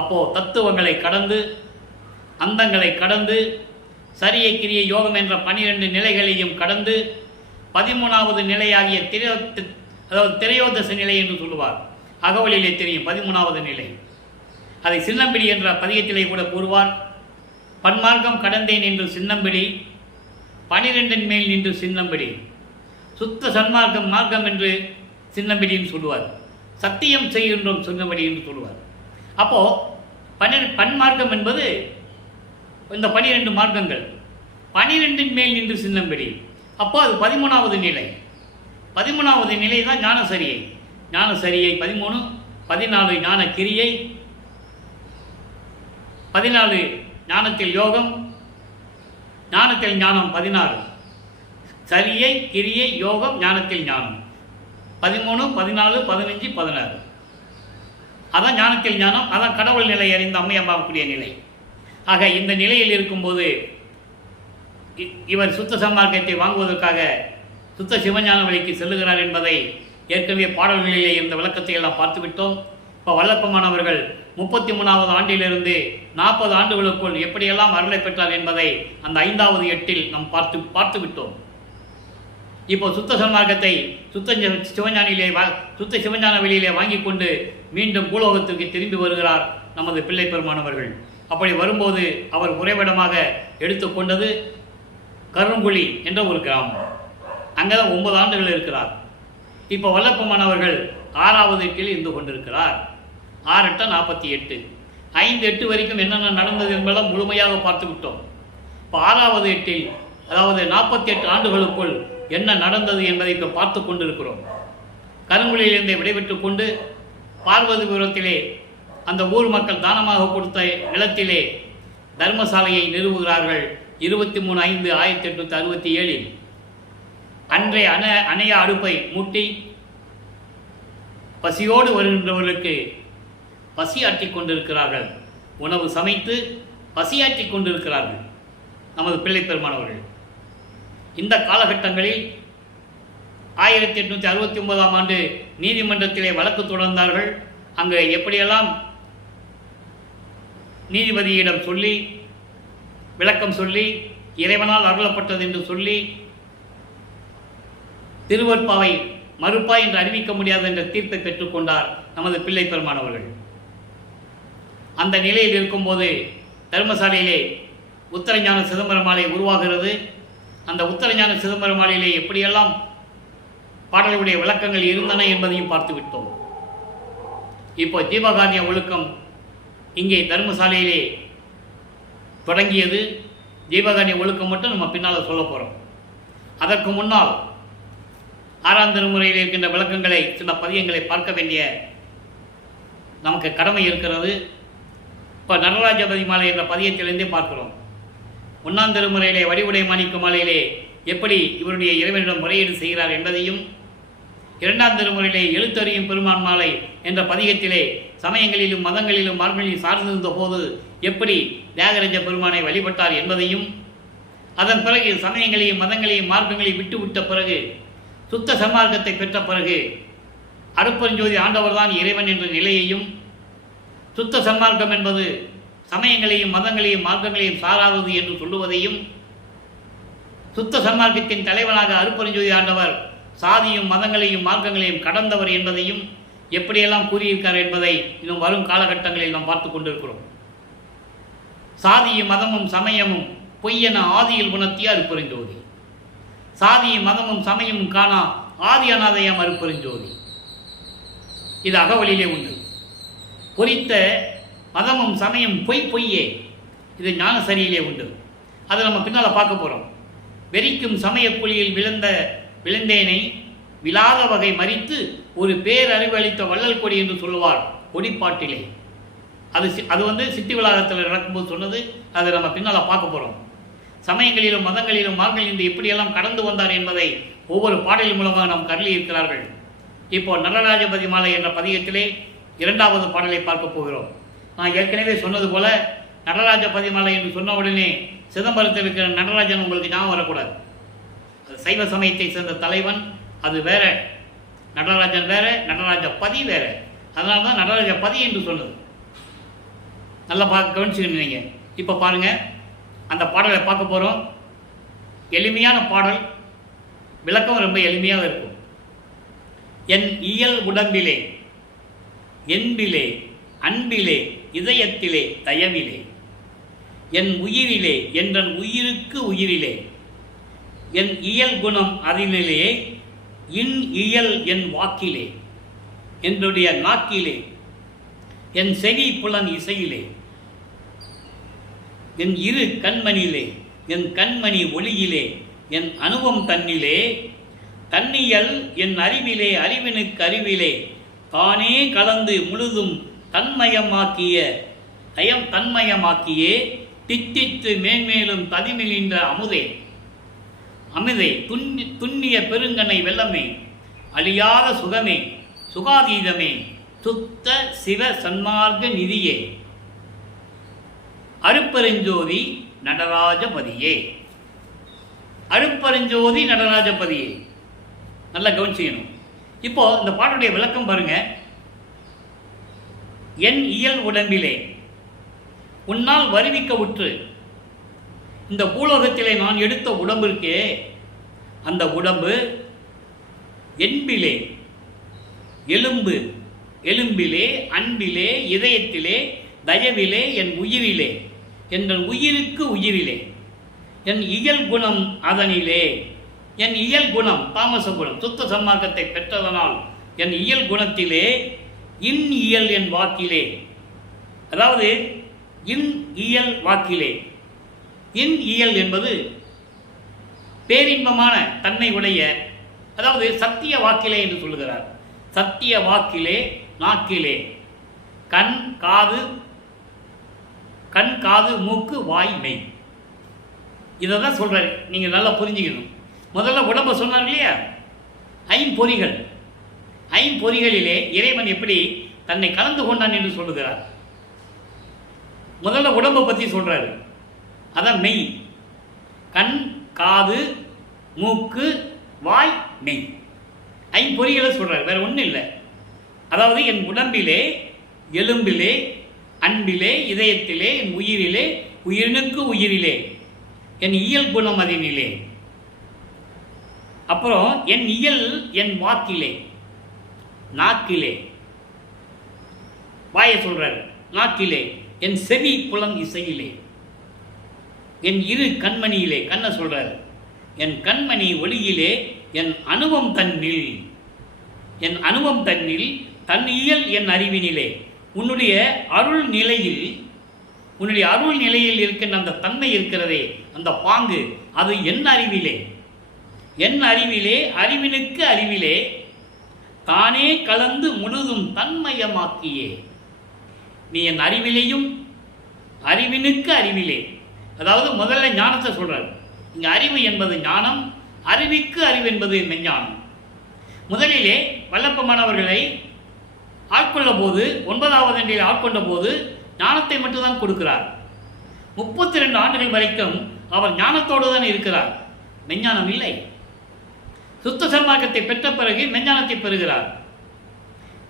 அப்போது தத்துவங்களை கடந்து, அந்தங்களை கடந்து, சரியை கிரியை யோகம் என்ற 12 நிலைகளையும் கடந்து 13வது நிலையாகிய திரையோதச நிலை என்று சொல்லுவார். அகவலிலே தெரியும் 13வது நிலை. அதை சின்னம்பிடி என்ற பதிகத்திலே கூட கூறுவார். பன்மார்க்கம் கடந்தேன் என்று சின்னம்பிடி, 12 மேல் நின்று சின்னம்பிடி, சுத்த சன்மார்க்கம் மார்க்கம் என்று சின்னம்பிடின்னு சொல்லுவார். சத்தியம் செய்கின்றோம் சின்னம்படி என்று சொல்லுவார். அப்போது பன்மார்க்கம் என்பது இந்த 12 மார்க்கங்கள், 12 மேல் நின்று சின்னம்பிடி. அப்போ அது 13வது நிலை. 13வது நிலை தான் ஞானசரியை. ஞானசரியை 13, 14 ஞான கிரியை, 14 ஞானத்தில் யோகம், ஞானத்தில் ஞானம் 16. சரியை கிரியை யோகம் ஞானத்தில் ஞானம் 13, 14, 15, 16. அதான் ஞானத்தில் ஞானம். அதான் கடவுள் நிலை அறிந்த அம்மையம்மாக்கூடிய நிலை. ஆக இந்த நிலையில் இருக்கும்போது இவர் சுத்த சன்மார்க்கத்தை வாங்குவதற்காக சுத்த சிவஞான வழிக்கு செல்லுகிறார் என்பதை ஏற்கனவே பாடல்களிலே இருந்த விளக்கத்தை எல்லாம் பார்த்துவிட்டோம். இப்போ வல்லப்பமானவர்கள் 33வது ஆண்டிலிருந்து 40 ஆண்டுகளுக்குள் எப்படியெல்லாம் அருளை பெற்றார் என்பதை அந்த 5வது எட்டில் நாம் பார்த்து விட்டோம். இப்போ சுத்த சன்மார்க்கத்தை சுத்த சிவஞான வெளியிலே வாங்கி கொண்டு மீண்டும் பூலோகத்திற்கு திரும்பி வருகிறார் நமது பிள்ளை பெருமானவர்கள். அப்படி வரும்போது அவர் உறைவிடமாக எடுத்துக்கொண்டது கருங்குழி என்ற ஒரு கிராமம். அங்கே தான் 9 ஆண்டுகள் இருக்கிறார். இப்போ வல்லப்பமானவர்கள் 6வது எட்டில் இருந்து கொண்டிருக்கிறார். 6 8 48, 5 8 வரைக்கும் என்னென்ன நடந்தது என்பதெல்லாம் முழுமையாக பார்த்து விட்டோம். இப்போ 6வது எட்டில், அதாவது 48 ஆண்டுகளுக்குள் என்ன நடந்தது என்பதை இப்போ பார்த்து கொண்டிருக்கிறோம். கருங்குழியிலிருந்து விடைபெற்று கொண்டு பார்வதிபுரத்திலே அந்த ஊர் மக்கள் தானமாக கொடுத்த நிலத்திலே தர்மசாலையை நிறுவுகிறார்கள். 23/5/1867 அன்றைய அணைய அடுப்பை மூட்டி பசியோடு வருகின்றவர்களுக்கு பசியாற்றிக் கொண்டிருக்கிறார்கள். உணவு சமைத்து பசியாற்றிக் கொண்டிருக்கிறார்கள் நமது பிள்ளை பெருமானவர்கள். இந்த காலகட்டங்களில் 1869ஆம் ஆண்டு நீதிமன்றத்திலே வழக்கு தொடர்ந்தார்கள். அங்கு எப்படியெல்லாம் நீதிபதியிடம் சொல்லி விளக்கம் சொல்லி இறைவனால் அருளப்பட்டது என்று சொல்லி திருவற்பாவை மறுப்பா என்று அறிவிக்க முடியாது என்ற தீர்ப்பை பெற்றுக்கொண்டார் நமது பிள்ளை பெருமானவர்கள். அந்த நிலையில் இருக்கும்போது தர்மசாலையிலே உத்தரஞான சிதம்பரமாலை உருவாகிறது. அந்த உத்தரஞான சிதம்பரமாலையிலே எப்படியெல்லாம் பாடல்களுடைய விளக்கங்கள் இருந்தன என்பதையும் பார்த்துவிட்டோம். இப்போ ஜீவகாருண்ய ஒழுக்கம் இங்கே தர்மசாலையிலே தொடங்கியது. ஜீவகாருண்ய ஒழுக்கம் மட்டும் நம்ம பின்னால் சொல்ல போகிறோம். அதற்கு முன்னால் 6ஆம் திருமுறையில் இருக்கின்ற விளக்கங்களை, சில பதியங்களை பார்க்க வேண்டிய நமக்கு கடமை இருக்கிறது. இப்போ நடராஜபதி மாலை என்ற பதியத்திலிருந்தே பார்க்கிறோம். 1ஆம் திருமுறையிலே வடிவுடை மாணிக்க மாலையிலே எப்படி இவருடைய இறைவனிடம் முறையீடு செய்கிறார் என்பதையும், 2ஆம் திருமுறையிலே எழுத்தறியும் பெருமான் மாலை என்ற பதிகத்திலே சமயங்களிலும் மதங்களிலும் மார்களிலும் சார்ந்திருந்த போது எப்படி தியாகராஜ பெருமானை வழிபட்டார் என்பதையும், அதன் பிறகு சமயங்களையும் மதங்களையும் மார்க்கங்களையும் விட்டுவிட்ட பிறகு சுத்த சன்மார்க்கத்தை பெற்ற பிறகு அருட்பெருஞ்சோதி ஆண்டவர்தான் இறைவன் என்ற நிலையையும், சுத்த சன்மார்க்கம் என்பது சமயங்களையும் மதங்களையும் மார்க்கங்களையும் சாராதது என்று சொல்லுவதையும், சுத்த சன்மார்க்கத்தின் தலைவனாக அருட்பெருஞ்சோதி ஆண்டவர் சாதியும் மதங்களையும் மார்க்கங்களையும் கடந்தவர் என்பதையும் எப்படியெல்லாம் கூறியிருக்கார் என்பதை இன்னும் வரும் காலகட்டங்களில் நாம் பார்த்து கொண்டிருக்கிறோம். சாதியும் மதமும் சமயமும் பொய்யென ஆதியில் உணர்த்திய அருட்பெருஞ்சோதி, சாதியும் மதமும் சமயமும் காணா ஆதி அநாதையம் அருட்பெருஞ்சோதி. இது அகவலிலே உண்டு. பொறித்த மதமும் சமயம் பொய்யே, இது ஞானசரியிலே உண்டு. அதை நம்ம பின்னால் பார்க்க போகிறோம். வெறிக்கும் சமய குழியில் விழுந்தேனை விழாத வகை மறித்து ஒரு பேரறிவு அளித்த வள்ளல் கொடி என்று சொல்லுவார் கொடிப்பாட்டிலே. அது சித்தி விழாகத்தில் நடக்கும்போது சொன்னது. அதை நம்ம பின்னால் பார்க்க போகிறோம். சமயங்களிலும் மதங்களிலும் மார்களிலிருந்து எப்படியெல்லாம் கடந்து வந்தார் என்பதை ஒவ்வொரு பாடலின் மூலமாக நாம் கருளி இருக்கிறார்கள். இப்போ நடராஜபதி மாலை என்ற பதிகத்திலே 2வது பாடலை பார்க்க போகிறோம். நான் ஏற்கனவே சொன்னது போல நடராஜபதி மாலை என்று சொன்ன உடனே சிதம்பரத்தில் இருக்கிற நடராஜன் உங்களுக்கு ஞாபகம் வரக்கூடாது. அது சைவ சமயத்தை சேர்ந்த தலைவன், அது வேற. நடராஜன் வேற, நடராஜ பதி வேற. அதனால தான் நடராஜ பதி என்று சொன்னது. நல்லா கவனிச்சுக்கணும் நீங்கள். இப்போ பாருங்கள், அந்த பாடலை பார்க்க போகிறோம். எளிமையான பாடல், விளக்கம் ரொம்ப எளிமையாக இருக்கும். என் இயல் உடம்பிலே, என்பிலே, அன்பிலே, இதயத்திலே, தயவிலே, என் உயிரிலே, என்றன் உயிருக்கு உயிரிலே, என் இயல் குணம் அதிலே, இன் இயல் என் வாக்கிலே, என்னுடைய நாக்கிலே, என் செவி புலன் இசையிலே, என் இரு கண்மணியிலே, என் கண்மணி ஒளியிலே, என் அனுபவம் தன்னிலே, தன்னியல் என் அறிவிலே, அறிவினுக்கு அறிவிலே, தானே கலந்து முழுதும் தன்மயமாக்கியே தித்தித்து மேன்மேலும் ததிமிழின்ற அமுதே, அமுதே துண்ணிய பெருங்கனை வெள்ளமே, அழியாத சுகமே, சுகாதீதமே, சுத்த சிவ சன்மார்க்க நிதியே, அருப்பெருஞ்சோதி நடராஜபதியே. அருப்பெருஞ்சோதி நடராஜபதியே. நல்லா கவனிச்சுக்கணும். இப்போ இந்த பாட்டுடைய விளக்கம் பாருங்க. என் இயல் உடம்பிலே உன்னால் வருவிக்க உற்று, இந்த பூலோகத்திலே நான் எடுத்த உடம்பு இருக்கே, அந்த உடம்பு என்பிலே, எலும்பிலே, அன்பிலே, இதயத்திலே, தயவிலே, என் உயிரிலே, என் உயிருக்கு உயிரிலே, என் இயல் குணம் அதனிலே, என் இயல் குணம் தாமச குணம் சுத்த சன்மார்க்கத்தை பெற்றதனால் என் இயல் குணத்திலே, இன் இயல் என் வாக்கிலே, அதாவது இன் இயல் வாக்கிலே. இன் இயல் என்பது பேரின்பமான தன்மை உடைய, அதாவது சத்திய வாக்கிலே என்று சொல்லுகிறார். சத்திய வாக்கிலே, நாக்கிலே, கண் காது மூக்கு வாய் மெய். இதை தான் சொல்கிறார். நீங்கள் நல்லா புரிஞ்சுக்கணும். முதல்ல உடம்பை சொன்னார் இல்லையா, ஐம்பொறிகளிலே இறைவன் எப்படி தன்னை கலந்து கொண்டான் என்று சொல்லுகிறார். முதல்ல உடம்பை பற்றி சொல்கிறாரு. அதான் மெய். கண், காது, மூக்கு, வாய், மெய். ஐம்பொறிகளை சொல்கிறார், வேற ஒன்றும் இல்லை. அதாவது என் உடம்பிலே, எலும்பிலே, அன்பிலே, இதயத்திலே, என் உயிரிலே, உயிரினுக்கு உயிரிலே, என் இயல் குணம் அதனிலே, அப்புறம் என் இயல் என் வாக்கிலே, நாக்கிலே, வாயை சொல்றார், நாக்கிலே, என் செவி புலன் இசையிலே, என் இரு கண்மணியிலே, கண்ணை சொல்றார், என் கண்மணி ஒளியிலே, என் அனுபவம் தன்னில், தன் இயல் என் அறிவினிலே, உன்னுடைய அருள் நிலையில் இருக்கின்ற அந்த தன்மை இருக்கிறதே, அந்த பாங்கு, அது என் அறிவிலே, அறிவினுக்கு அறிவிலே, தானே கலந்து முழுதும் தன்மயமாக்கியே. நீ என் அறிவிலேயும் அறிவினுக்கு அறிவிலே, அதாவது முதல்ல ஞானத்தை சொல்றார். இங்க அறிவு என்பது ஞானம், அறிவிக்கு அறிவு என்பது மெஞ்ஞானம். முதலிலே வல்லப்பமானவர்களை ஆட்கொள்ள போது, 9வது ஆண்டில் ஆட்கொண்ட போது ஞானத்தை மட்டும்தான் கொடுக்கிறார். 32 ஆண்டுகள் வரைக்கும் அவர் ஞானத்தோடு தான் இருக்கிறார், மெஞ்ஞானம் இல்லை. சுத்த சன்மார்க்கத்தை பெற்ற பிறகு மெஞ்ஞானத்தை பெறுகிறார்.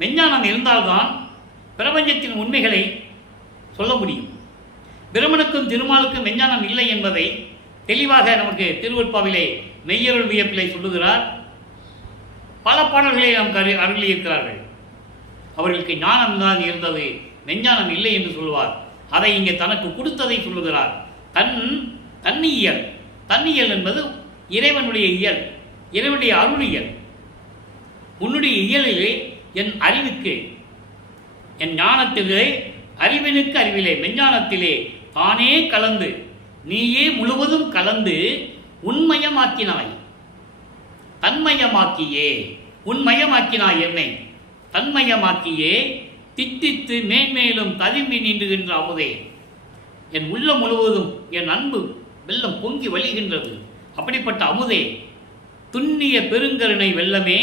மெஞ்ஞானம் இருந்தால்தான் பிரபஞ்சத்தின் உண்மைகளை சொல்ல முடியும். பிரமனுக்கும் திருமாலுக்கும் மெஞ்ஞானம் இல்லை என்பதை தெளிவாக நமக்கு திருவருட்பாவிலே மெய்யருள் வியப்பிலை சொல்லுகிறார். பல பாடல்களை நமக்கு அருளியிருக்கிறார்கள். அவர்களுக்கு ஞானம் தான் இருந்தது, மெஞ்ஞானம் இல்லை என்று சொல்வார். அதை இங்கே தனக்கு கொடுத்ததை சொல்லுகிறார். தன்னியல் என்பது இறைவனுடைய இயல், இறைவனுடைய அருளியல். உன்னுடைய இயலிலே என் அறிவுக்கு, என் ஞானத்திலே, அறிவினுக்கு அறிவிலே, மெஞ்ஞானத்திலே தானே கலந்து, நீயே முழுவதும் கலந்து உண்மயமாக்கினாய், தன்மயமாக்கியே. உண்மயமாக்கினாய் என்னை, தன்மயமாக்கியே தித்தித்து மேன்மேலும் ததும்பி நின்றுகின்ற அமுதே. என் உள்ளம் முழுவதும் என் அன்பு வெள்ளம் பொங்கி வழிகின்றது. அப்படிப்பட்ட அமுதே, துண்ணிய பெருங்கருணை வெள்ளமே.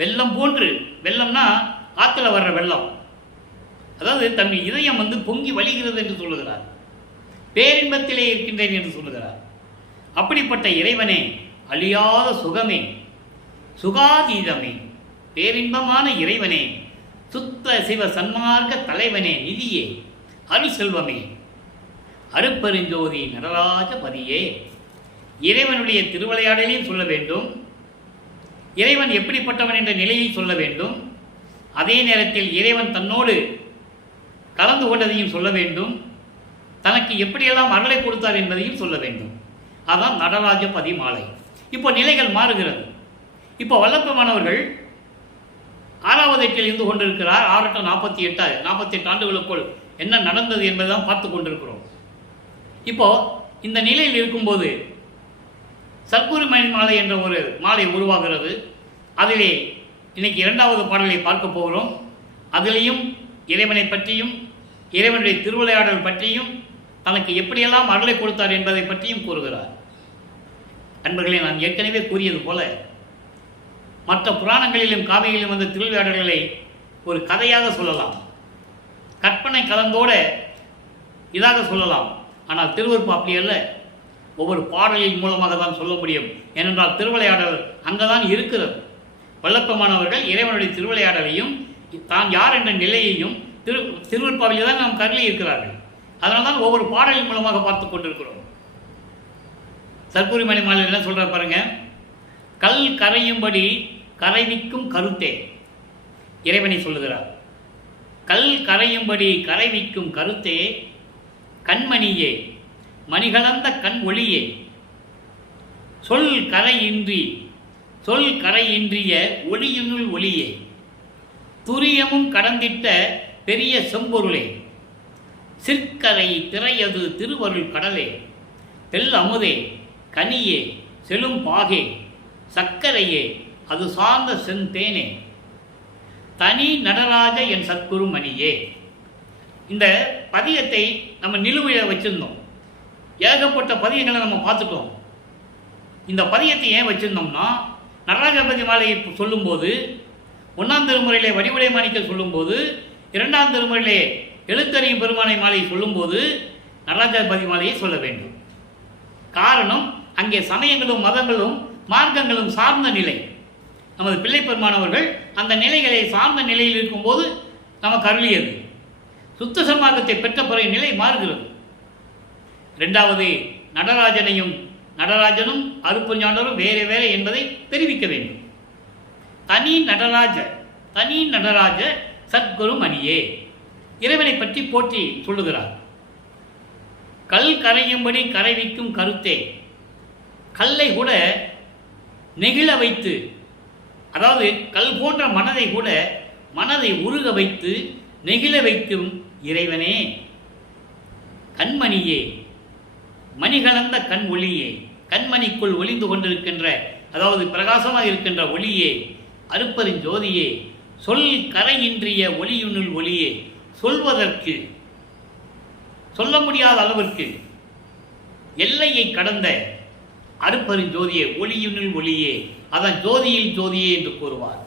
வெள்ளம் போன்று, வெள்ளம்னா ஆற்றுல வர்ற வெள்ளம், அதாவது தன் இதயம் பொங்கி வழிகிறது என்று சொல்லுகிறார். பேரின்பத்திலே இருக்கின்றேன் என்று சொல்லுகிறார். அப்படிப்பட்ட இறைவனே, அழியாத சுகமே, சுகாதீதமே, பேரின்பமான இறைவனே, சுத்த சிவ சன்மார்க்க தலைவனே, நிதியே, அருள் செல்வமே, அருட்பெருஞ்சோதி நடராஜ பதியே. இறைவனுடைய திருவிளையாடலையும் சொல்ல வேண்டும், இறைவன் எப்படிப்பட்டவன் என்ற நிலையை சொல்ல வேண்டும், அதே நேரத்தில் இறைவன் தன்னோடு கலந்து கொண்டதையும் சொல்ல வேண்டும், தனக்கு எப்படியெல்லாம் அருளை கொடுத்தார் என்பதையும் சொல்ல வேண்டும். அதான் நடராஜ பதி மாலை. இப்போ நிலைகள் மாறுகிறது. இப்போ வல்லப்பமானவர்கள் 6வது எட்டில் இருந்து கொண்டிருக்கிறார். 6 48 ஆண்டுகளுக்குள் என்ன நடந்தது என்பதுதான் பார்த்து கொண்டிருக்கிறோம். இப்போ இந்த நிலையில் இருக்கும்போது சத்குரு மணி மாலை என்ற ஒரு மாலை உருவாகிறது. அதிலே இன்னைக்கு 2வது பாடலை பார்க்க போகிறோம். அதிலேயும் இறைவனை பற்றியும் இறைவனுடைய திருவிளையாடல் பற்றியும் தனக்கு எப்படியெல்லாம் அருளை கொடுத்தார் என்பதை பற்றியும் கூறுகிறார். அன்பர்களே, நான் ஏற்கனவே கூறியது போல மற்ற புராணங்களிலும் காவியிலும் வந்த திருவிளையாடல்களை ஒரு கதையாக சொல்லலாம், கற்பனை கலந்தோட இதாக சொல்லலாம். ஆனால் திருவருப்பு அப்படி அல்ல, ஒவ்வொரு பாடலின் மூலமாக தான் சொல்ல முடியும். ஏனென்றால் திருவிளையாடல் அங்கதான் இருக்கிறது. வல்லப்பமானவர்கள் இறைவனுடைய திருவிளையாடலையும் தான் யார் என்ற நிலையையும் திருவருப்பாவிலே தான் நாம் கருளி இருக்கிறார்கள். அதனால தான் ஒவ்வொரு பாடலின் மூலமாக பார்த்து கொண்டிருக்கிறோம். சத்குரு மணி மாலை என்ன சொல்ற பாருங்க. கல் கரையும்படி கரைவிக்கும் கருத்தே, இறைவனை சொல்லுகிறார். கல் கரையும்படி கரைவிக்கும் கருத்தே, கண்மணியே, மணிகலந்த கண் ஒளியே, சொல் கரையின்றிய ஒளியினுள் ஒளியே, துரியமும் கடந்திட்ட பெரிய செம்பொருளே, சிற்கரை திரையது திருவருள் கடலே, தெல் அமுதே, கனியே, செலும் பாகே, சக்கரையே, அது சார்ந்த செந்தேனே, தனி நடராஜ என் சத்குரு மணியே. இந்த பதியத்தை நம்ம நிலுவையில் வச்சிருந்தோம். ஏகப்பட்ட பதியங்களை நம்ம பார்த்துட்டோம். இந்த பதியத்தை ஏன் வச்சிருந்தோம்னா, நடராஜபதி மாலையை சொல்லும்போது 1ஆம் திருமுறையிலே வடிவுடை மாணிக்கல் சொல்லும்போது, 2ஆம் திருமுறையிலே எழுத்தறியும் பெருமானை மாலையை சொல்லும்போது நடராஜபதி மாலையை சொல்ல வேண்டும். காரணம், அங்கே சமயங்களும் மதங்களும் மார்க்கங்களும் சார்ந்த நிலை. நமது பிள்ளை பெருமானவர்கள் அந்த நிலைகளை சார்ந்த நிலையில் இருக்கும்போது நமக்கு அருளியது. சுத்த சன்மார்க்கத்தை பெற்ற பிறகு நிலை மாறுகிறது. 2வது, நடராஜனும் அருட்பெருஞ்ஞானரும் வேறு என்பதை தெரிவிக்க வேண்டும். தனி நடராஜ சத்குரு மணியே, இறைவனை பற்றி போற்றி சொல்லுகிறார். கல் கரையும்படி கரைவிக்கும் கருத்தே, கல்லை கூட நெகிழ வைத்து, அதாவது கல் போன்ற மனதை கூட மனதை உருக வைத்து நெகிழ வைக்கும் இறைவனே, கண்மணியே, மணிகலந்த கண் ஒளியே, கண்மணிக்குள் ஒளிந்து கொண்டிருக்கின்ற, அதாவது பிரகாசமாக இருக்கின்ற ஒளியே, அருட்பெருஞ்சோதியே, சொல் கரையின்றிய ஒளியுனுள் ஒளியே, சொல்வதற்கு சொல்ல முடியாத அளவிற்கு எல்லையை கடந்த அருட்பெருஞ்சோதியே, ஒளியுனுள் ஒளியே, அதான் ஜோதியில் ஜோதியே என்று கூறுவார்.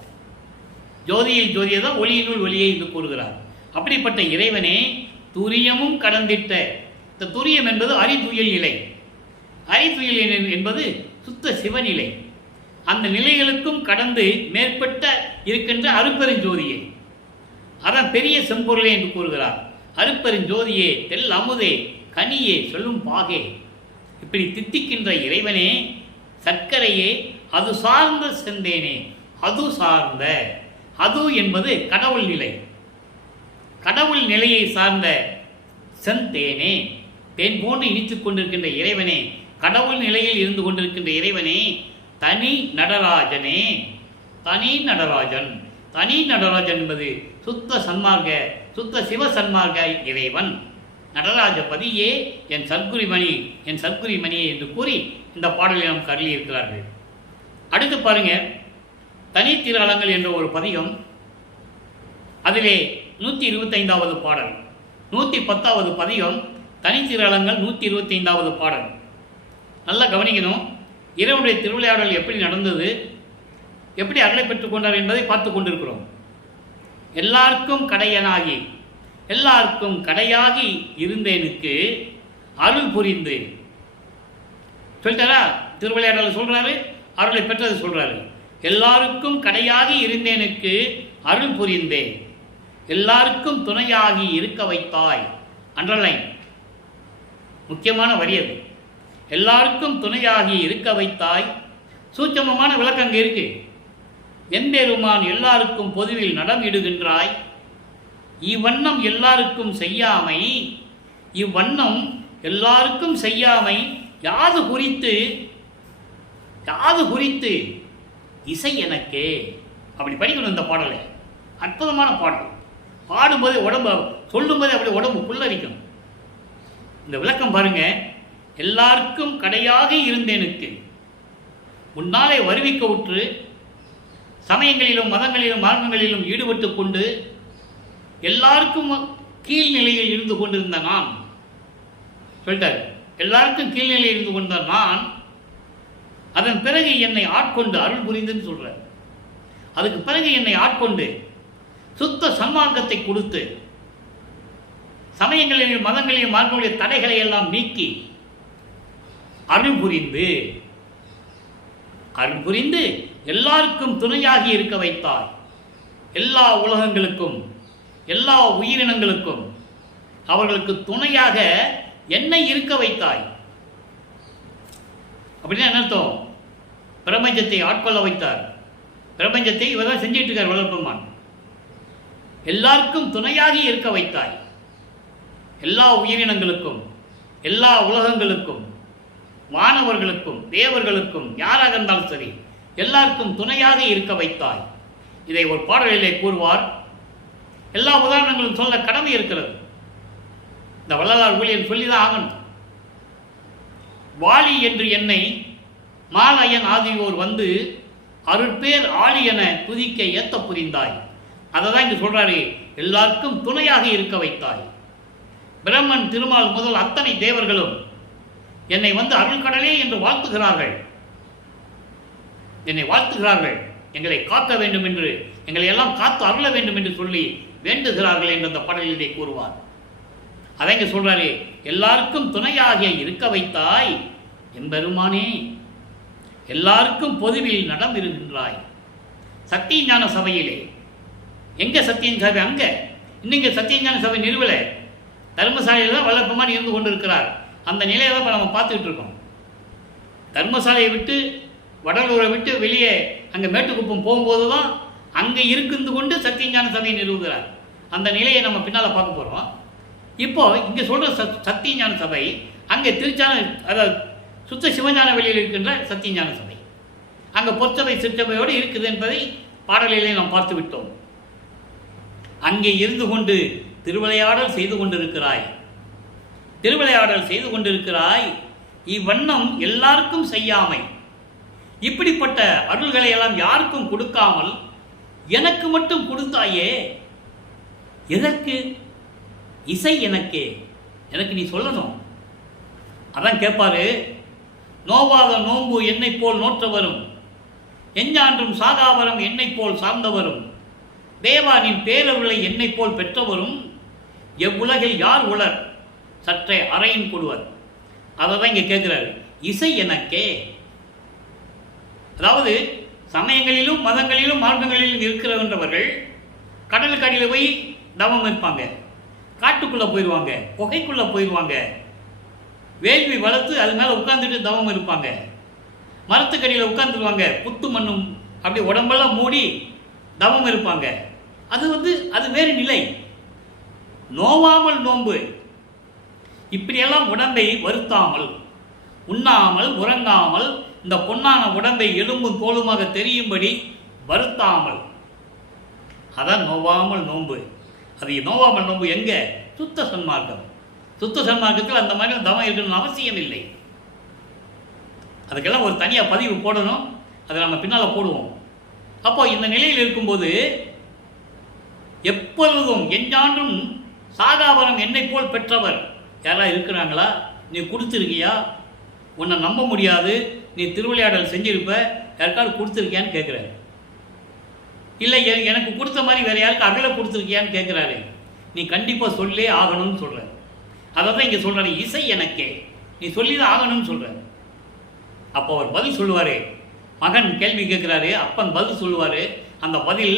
ஜோதியில் ஜோதியே தான் ஒளியினுள் ஒளியே என்று கூறுகிறார். அப்படிப்பட்ட இறைவனே, துரியமும் கடந்திட்ட, இந்த துரியம் என்பது அறிதுயில் நிலை, அறிதுயில் என்பது சுத்த சிவநிலை. அந்த நிலைகளுக்கும் கடந்து மேற்பட்ட இருக்கின்ற அருட்பெருஞ்சோதியே, அதான் பெரிய செம்பொருளே என்று கூறுகிறார். அருட்பெருஞ்சோதியே, தெல் அமுதே, கனியே, சொல்லும் பாகே, இப்படி தித்திக்கின்ற இறைவனே, சர்க்கரையே, அது சார்ந்த செந்தேனே, அது சார்ந்த, அது என்பது கடவுள் நிலை, கடவுள் நிலையை சார்ந்த செந்தேனே, தேன் போன்று இனித்துக் கொண்டிருக்கின்ற இறைவனே, கடவுள் நிலையில் இருந்து கொண்டிருக்கின்ற இறைவனே, தனி நடராஜனே, தனி நடராஜன் என்பது சுத்த சன்மார்க்க, சுத்த சிவ சன்மார்க்க இறைவன் நடராஜபதியே, என் சத்குரு மணியே என்று கூறி இந்த பாடலை நாம் கருளி இருக்கிறார்கள். அடுத்து பாருங்க, தனி திருஅலங்கள் என்ற ஒரு பதிகம். அதிலே 125வது பாடல், 110வது பதிகம், தனி திருஅலங்கள் 125வது பாடல். நல்லா கவனிக்கணும். இறைவனுடைய திருவிளையாடல் எப்படி நடந்தது, எப்படி அருளை பெற்றுக் கொண்டார் என்பதை பார்த்து கொண்டிருக்கிறோம். எல்லாருக்கும் கடையாகி இருந்தேனுக்கு அருள் புரிந்து சொல்லிட்டாரா? திருவிளையாடல் சொல்றாரு, அருளை பெற்றது சொல்றாரு. எல்லாருக்கும் கடையாகி இருந்தேனுக்கு அருள் புரிந்தேன், எல்லாருக்கும் துணையாகி இருக்க வைத்தாய். அண்டர்லைன், முக்கியமான வரி அது. எல்லாருக்கும் துணையாகி இருக்க வைத்தாய். சூட்சமமான விளக்கம் அங்கே இருக்கு. எம்பெருமான் எல்லாருக்கும் பொதுவில் நடமிடுகின்றாய். இவ்வண்ணம் எல்லாருக்கும் செய்யாமை, இவ்வண்ணம் எல்லாருக்கும் செய்யாமை யாது குறித்து இசை எனக்கே. அப்படி படிக்கணும் இந்த பாடலை. அற்புதமான பாடல். பாடும்போது உடம்பு, சொல்லும்போது அப்படி உடம்பு புல்லரிக்கும். இந்த விளக்கம் பாருங்க. எல்லாருக்கும் கடையாக இருந்தேனுக்கு முன்னாலே வருவிக்க உற்று சமயங்களிலும் மதங்களிலும் மார்க்கங்களிலும் ஈடுபட்டு கொண்டு எல்லாருக்கும் கீழ்நிலையில் இருந்து கொண்டிருந்த நான் சொல்லிட்டார். எல்லாருக்கும் கீழ்நிலையில் இருந்து கொண்ட நான் அதன் பிறகு என்னை ஆட்கொண்டு அருள் புரிந்துன்னு சொல்றார். அதுக்கு பிறகு என்னை ஆட்கொண்டு சுத்த சன்மார்க்கத்தை கொடுத்து சமயங்களிலும் மதங்களிலும் மார்க்கங்களுடைய தடைகளை எல்லாம் நீக்கி அருள் புரிந்து எல்லாருக்கும் துணையாகி இருக்க வைத்தாய். எல்லா உலகங்களுக்கும் எல்லா உயிரினங்களுக்கும் அவர்களுக்கு துணையாக என்னை இருக்க வைத்தாய். அப்படின்னா என்ன அர்த்தம்? பிரபஞ்சத்தை ஆட்கொள்ள வைத்தார். பிரபஞ்சத்தை இவர் தான் செஞ்சிட்டு இருக்கார் வளர்ப்பமான். எல்லாருக்கும் துணையாகி இருக்க வைத்தாய். எல்லா உயிரினங்களுக்கும் எல்லா உலகங்களுக்கும் வானவர்களுக்கும் தேவர்களுக்கும் யாராக இருந்தாலும் சரி எல்லாருக்கும் துணையாக இருக்க வைத்தாய். இதை ஒரு பாடலிலே கூறுவார். எல்லா உதாரணங்களும் சொல்ல கடமை இருக்கிறது. இந்த வள்ளலார் ஊழியர் சொல்லிதான் ஆகணும். வாலி என்று என்னை மாலையன் ஆதியோர் வந்து அருட்பேர் ஆளி என துதிக்க ஏத்த புரிந்தாய். அதை தான் இங்கு சொல்றாரு. எல்லாருக்கும் துணையாக இருக்க வைத்தாய். பிரம்மன் திருமால் முதல் அத்தனை தேவர்களும் என்னை வந்து அருள்கடலே என்று வாழ்த்துகிறார்கள். என்னை வாழ்த்துகிறார்கள். எங்களை காக்க வேண்டும் என்று, எங்களை எல்லாம் காத்து அருள வேண்டும் என்று சொல்லி வேண்டுகிறார்கள் என்று அந்த பாடலிலே கூறுவார். அதை இங்கே சொல்றாரு. எல்லாருக்கும் துணையாக இருக்க வைத்தாய் எம்பெருமானே, எல்லாருக்கும் பொதுவில் நடமிருக்கின்றாய். சத்திய ஞான சபையிலே எங்க சத்திய சபை? அங்க இன்னைக்கு சத்திய ஞான சபை நிறுவல தர்மசாலையில் தான் வளர்ப்பமான இருந்து கொண்டிருக்கிறார். அந்த நிலையை தான் நம்ம பார்த்துக்கிட்டு இருக்கோம். தர்மசாலையை விட்டு வடலூரை விட்டு வெளியே அங்கே மேட்டுக்குப்பம் போகும்போது தான் அங்கே இருந்து கொண்டு சத்தியஞான சபையை நிறுவுகிறார். அந்த நிலையை நம்ம பின்னால் பார்க்க போகிறோம். இப்போ இங்கே சொல்கிற சத்தியஞான சபை அங்கே திருச்சான, அதாவது சுத்த சிவஞான வெளியில் இருக்கின்ற சத்தியஞான சபை அங்கே பொற்சபை சிற்றபையோடு இருக்குது என்பதை பாடலிலே நாம் பார்த்து விட்டோம். அங்கே இருந்து கொண்டு திருவிளையாடல் செய்து கொண்டிருக்கிறாய். திருவிளையாடல் செய்து கொண்டிருக்கிறாய். இவ்வண்ணம் எல்லாருக்கும் செய்யாமை. இப்படிப்பட்ட அருள்களை எல்லாம் யாருக்கும் கொடுக்காமல் எனக்கு மட்டும் கொடுத்தாயே. எதற்கு? இசை எனக்கே. எனக்கு நீ சொல்லணும். அதான் கேட்பாரு. நோவாத நோன்பு என்னை போல் நோற்றவரும், எஞ்ஞான்றும் சாகாவரம் என்னை போல் சார்ந்தவரும், தேவானின் பேரருளை என்னை போல் பெற்றவரும், எவ்வுலகில் யார் உளர் சற்றே அறையின் கொடுவர். அதை தான் இங்கே கேட்கிறாரு. இசை எனக்கே. அதாவது சமயங்களிலும் மதங்களிலும் மார்க்கங்களிலும் இருக்கிறவர்கள் கடலுக்கு அடியில் போய் தவம் இருப்பாங்க, காட்டுக்குள்ளே போயிடுவாங்க, குகைக்குள்ளே போயிடுவாங்க, வேள்வி வளர்த்து அது மேலே உட்காந்துட்டு தவம் இருப்பாங்க, மரத்துக்கடியில் உட்காந்துருவாங்க, புத்து மண்ணும் அப்படி உடம்பெல்லாம் மூடி தவம் இருப்பாங்க. அது வேறு நிலை. நோவாமல் நோன்பு, இப்படியெல்லாம் உடம்பை வருத்தாமல், உண்ணாமல் உறங்காமல், இந்த பொன்னான உடம்பை எலும்பும் தோலுமாக தெரியும்படி வருத்தாமல், அதான் நோவாமல் நோன்பு. அது நோவாமல் நோன்பு எங்க? சுத்த சன்மார்க்கம். சுத்த சன்மார்க்கத்தில் அந்த மாதிரி தவம் இருக்கணும்னு அவசியம் இல்லை. அதுக்கெல்லாம் ஒரு தனியாக பதிவு போடணும். அதை நம்ம பின்னால் போடுவோம். அப்போ இந்த நிலையில் இருக்கும்போது எப்பொழுதும் எஞ்ஞான்றும் சாகாவரம் என்னை போல் பெற்றவர் யாராவது இருக்கிறாங்களா? நீ கொடுத்துருக்கியா? உன்னை நம்ப முடியாது, நீ திருவிளையாடல் செஞ்சிருப்ப, யாருக்காவது கொடுத்துருக்கியான்னு கேட்குறாரு. இல்லை எனக்கு கொடுத்த மாதிரி வேறு யாருக்கு அகல கொடுத்துருக்கியான்னு கேட்குறாரு. நீ கண்டிப்பாக சொல்லே ஆகணும்னு சொல்கிற. அதை தான் இங்கே சொல்கிறாரு, இசை எனக்கே, நீ சொல்லி தான் ஆகணும்னு சொல்கிறார். அப்போ அவர் பதில் சொல்லுவார். மகன் கேள்வி கேட்குறாரு, அப்பன் பதில் சொல்லுவார். அந்த பதில்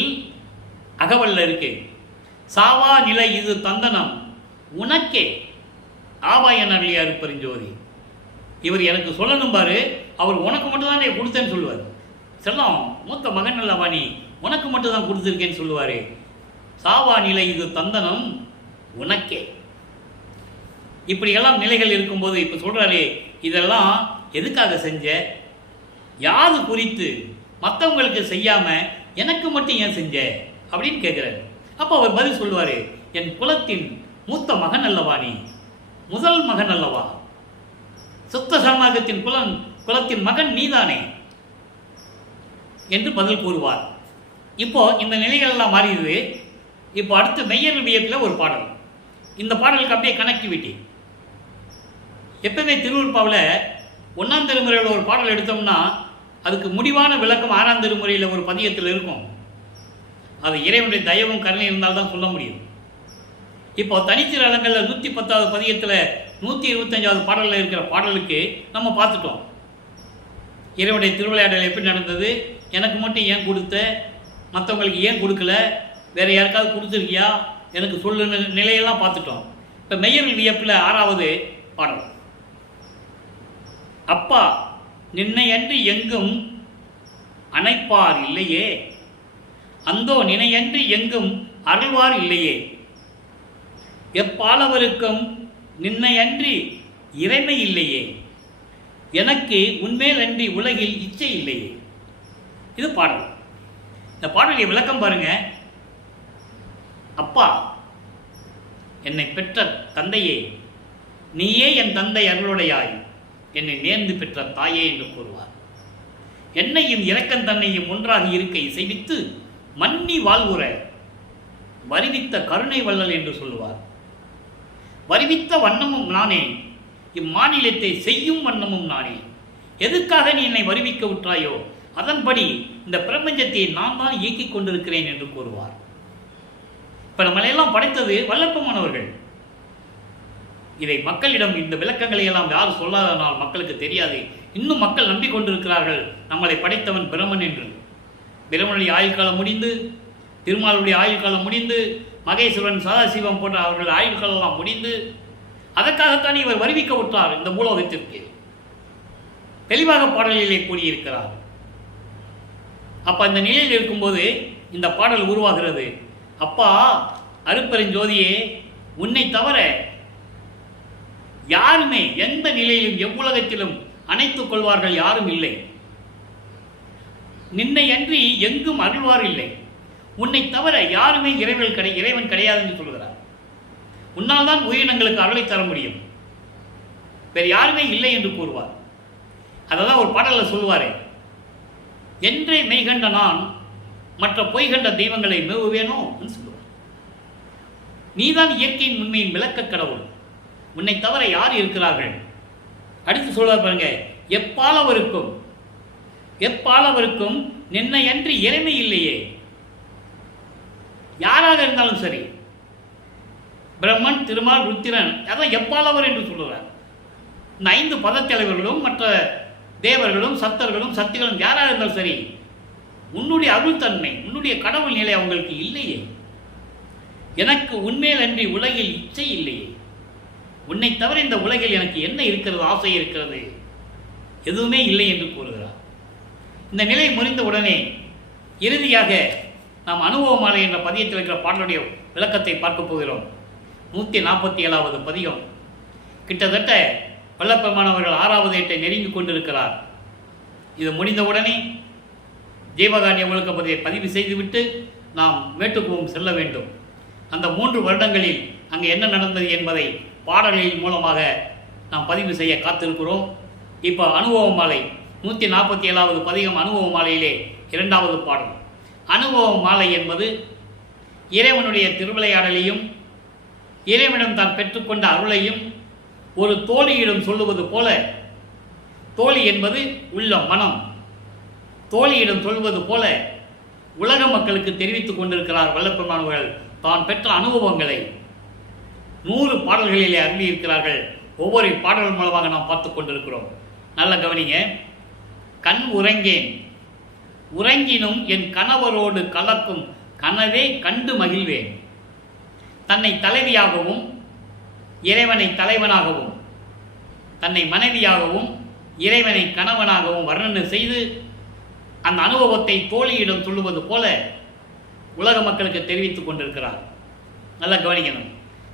அகவல்ல இருக்கு. சாவா நிலை இது தந்தனம் உனக்கே ஆவாய் என அருளியார் பெருஞ்சோதி. இவர் எனக்கு சொல்லணும் பாரு, அவர் உனக்கு மட்டும் தான் கொடுத்தேன்னு சொல்லுவார். செல்லம் மூத்த மகன் அல்லவா நீ, உனக்கு மட்டும் தான் கொடுத்துருக்கேன்னு சொல்லுவார். சாவா நிலை இது தந்தனம் உனக்கே. இப்படியெல்லாம் நிலைகள் இருக்கும்போது இப்போ சொல்கிறாரு, இதெல்லாம் எதுக்காக செஞ்ச, யாது குறித்து, மற்றவங்களுக்கு செய்யாமல் எனக்கு மட்டும் ஏன் செஞ்ச அப்படின்னு கேட்குறாரு. அப்போ அவர் பதில் சொல்லுவார், என் குலத்தின் மூத்த மகன் அல்லவா நீ, முதல் மகன் அல்லவா, சுத்த சன்மார்க்கத்தின் குலத்தின் மகன் நீதானே என்று பதில் கூறுவார். இப்போ இந்த நிலைகள் எல்லாம் மாறிடுது. இப்போ அடுத்து மெய்யர் வியப்பில் ஒரு பாடல். இந்த பாடலுக்கு அப்படியே கனெக்டிவிட்டி. எப்பவுமே திருவருட்பாவில் 1ஆம் திருமுறையில் ஒரு பாடல் எடுத்தோம்னா அதுக்கு முடிவான விளக்கம் 6ஆம் திருமுறையில் ஒரு பதியத்தில் இருக்கும். அது இறைவனுடைய தயவும் கருணை இருந்தால்தான் சொல்ல முடியும். இப்போ தனித்திரலங்களில் 110வது பதியத்தில் 125வது பாடலில் இருக்கிற பாடலுக்கு நம்ம பார்த்துட்டோம். இறைவனுடைய திருவிளையாடல் எப்படி நடந்தது, எனக்கு மட்டும் ஏன் கொடுத்த, மற்றவங்களுக்கு ஏன் கொடுக்கல, வேறு யாருக்காவது கொடுத்துருக்கியா எனக்கு சொல்லுன்னு நிலையெல்லாம் பார்த்துட்டோம். இப்போ மெய்யர் வியப்பில் 6வது பாடல். அப்பா நின்னையன்று எங்கும் அணைப்பார் இல்லையே, அந்தோ நினையன்று எங்கும் அருள்வார் இல்லையே, எப்பாலவருக்கும் நின்னையன்றி இறைமை இல்லையே, எனக்கு உன்மேல் அன்றி உலகில் இச்சை இல்லையே. இது பாடல். இந்த பாடலுடைய விளக்கம் பாருங்க. அப்பா, என்னை பெற்ற தந்தையே, நீயே என் தந்தை அருளுடையாய், என்னை நேர்ந்து பெற்ற தாயே என்று கூறுவார். என்னையும் இரக்கன் தன்னையும் ஒன்றாக இருக்க இசைவித்து மன்னி வாழ்வுற வருவித்த கருணை வள்ளல் என்று சொல்லுவார். வருவித்த வண்ணமும் நானே, இம்மாநிலத்தை செய்யும் வண்ணமும் நானே. எதுக்காக நீ என்னை வருவிக்க விட்டாயோ அதன்படி இந்த பிரபஞ்சத்தை நான் தான் இயக்கிக் கொண்டிருக்கிறேன் என்று கூறுவார். இப்போ நம்மளையெல்லாம் படைத்தது வல்லற்பமானவர்கள். இதை மக்களிடம் இந்த விளக்கங்களை எல்லாம் யார் சொல்லாதனால் மக்களுக்கு தெரியாது. இன்னும் மக்கள் நம்பிக்கொண்டிருக்கிறார்கள் நம்மளை படைத்தவன் பிரமன் என்று. பிரமனுடைய ஆயுள் காலம் முடிந்து, திருமாலுடைய ஆயுள் காலம் முடிந்து, மகேஸ்வரன் சதாசிவம் போன்ற அவர்கள் ஆயுள் காலம் முடிந்து, அதற்காகத்தான் இவர் வருவிக்க விட்டார் இந்த பூலோகத்திற்கு. தெளிவாக பாடலிலே கூறியிருக்கிறார். அப்போ இந்த நிலையில் இருக்கும்போது இந்த பாடல் உருவாகிறது. அப்பா அருட்பெருஞ்சோதியே, உன்னை தவிர யாருமே எந்த நிலையிலும் எவ்வுலகத்திலும் அணைத்துக் கொள்வார்கள் யாரும் இல்லை. நின்னை அன்றி எங்கும் அருள்வார் இல்லை. உன்னை தவிர யாருமே இறைவன் கிடையாது என்று சொல்கிறார். உன்னால் தான் உயிரினங்களுக்கு அருளை தர முடியும், வேறு யாருமே இல்லை என்று கூறுவார். அதான் ஒரு பாடலில் சொல்லுவார், என்றே மெய்கண்ட நான் மற்ற பொய்கண்ட தெய்வங்களை மேவுவேனோ என்று சொல்லுவார். நீதான் இயற்கையின் உண்மையின் விளக்க கடவுள், உன்னை தவிர யார் இருக்கிறார்கள். அடுத்து சொல்வார் பாருங்க, எப்பாலவருக்கும் நின்னை அன்றி இறைமை இல்லையே. யாராக இருந்தாலும் சரி, பிரம்மன், திருமால், ருத்திரன், அதான் எப்பாலவர் என்று சொல்லுவார். இந்த 5 பதத்தலைவர்களும் மற்ற தேவர்களும் சத்தர்களும் சக்திகளும் யாராக இருந்தாலும் சரி, உன்னுடைய அருள்தன்மை, உன்னுடைய கடவுள் நிலை அவங்களுக்கு இல்லையே. எனக்கு உன்மேல் அன்றி உலகில் இச்சை இல்லையே. உன்னை தவிர இந்த உலகில் எனக்கு என்ன இருக்கிறது, ஆசை இருக்கிறது, எதுவுமே இல்லை என்று கூறுகிறார். இந்த நிலை முறிந்த உடனே இறுதியாக நாம் அனுபவமாலை என்ற பதியத்தில் இருக்கிற பாடலுடைய விளக்கத்தை பார்க்க போகிறோம். 147வது பதியம். கிட்டத்தட்ட வல்லப்பெருமானவர்கள் 6வது ஏட்டை நெருங்கி கொண்டிருக்கிறார். இது முடிந்தவுடனே ஜீவகாரிய ஒழுக்க பதிவு செய்துவிட்டு நாம் மேட்டுக்குவம் செல்ல வேண்டும். அந்த 3 வருடங்களில் அங்கே என்ன நடந்தது என்பதை பாடல்களின் மூலமாக நாம் பதிவு செய்ய காத்திருக்கிறோம். இப்போ அனுபவ மாலை 147வது பதிகம் அனுபவ மாலையிலே 2வது பாடல். அனுபவ மாலை என்பது இறைவனுடைய திருவிளையாடலையும் இறைவனிடம் தான் பெற்றுக்கொண்ட அருளையும் ஒரு தோழியிடம் சொல்லுவது போல, தோழி என்பது உள்ள மனம், தோழியிடம் சொல்வது போல உலக மக்களுக்கு தெரிவித்துக் கொண்டிருக்கிறார் வல்லப்பெருமானவர்கள் தான் பெற்ற அனுபவங்களை. 100 பாடல்களிலே அருளி இருக்கிறார்கள். ஒவ்வொரு பாடல்கள் மூலமாக நாம் பார்த்து கொண்டிருக்கிறோம். நல்ல கவனிங்க. கண் உறங்கேன், உறங்கினும் என் கணவரோடு கலக்கும் கனவே கண்டு மகிழ்வேன். தன்னை தலைவியாகவும் இறைவனை தலைவனாகவும், தன்னை மனைவியாகவும் இறைவனை கணவனாகவும் வர்ணனை செய்து அந்த அனுபவத்தை தோழியிடம் சொல்லுவது போல உலக மக்களுக்கு தெரிவித்துக் கொண்டிருக்கிறார். நல்லா கவனிக்கணும்.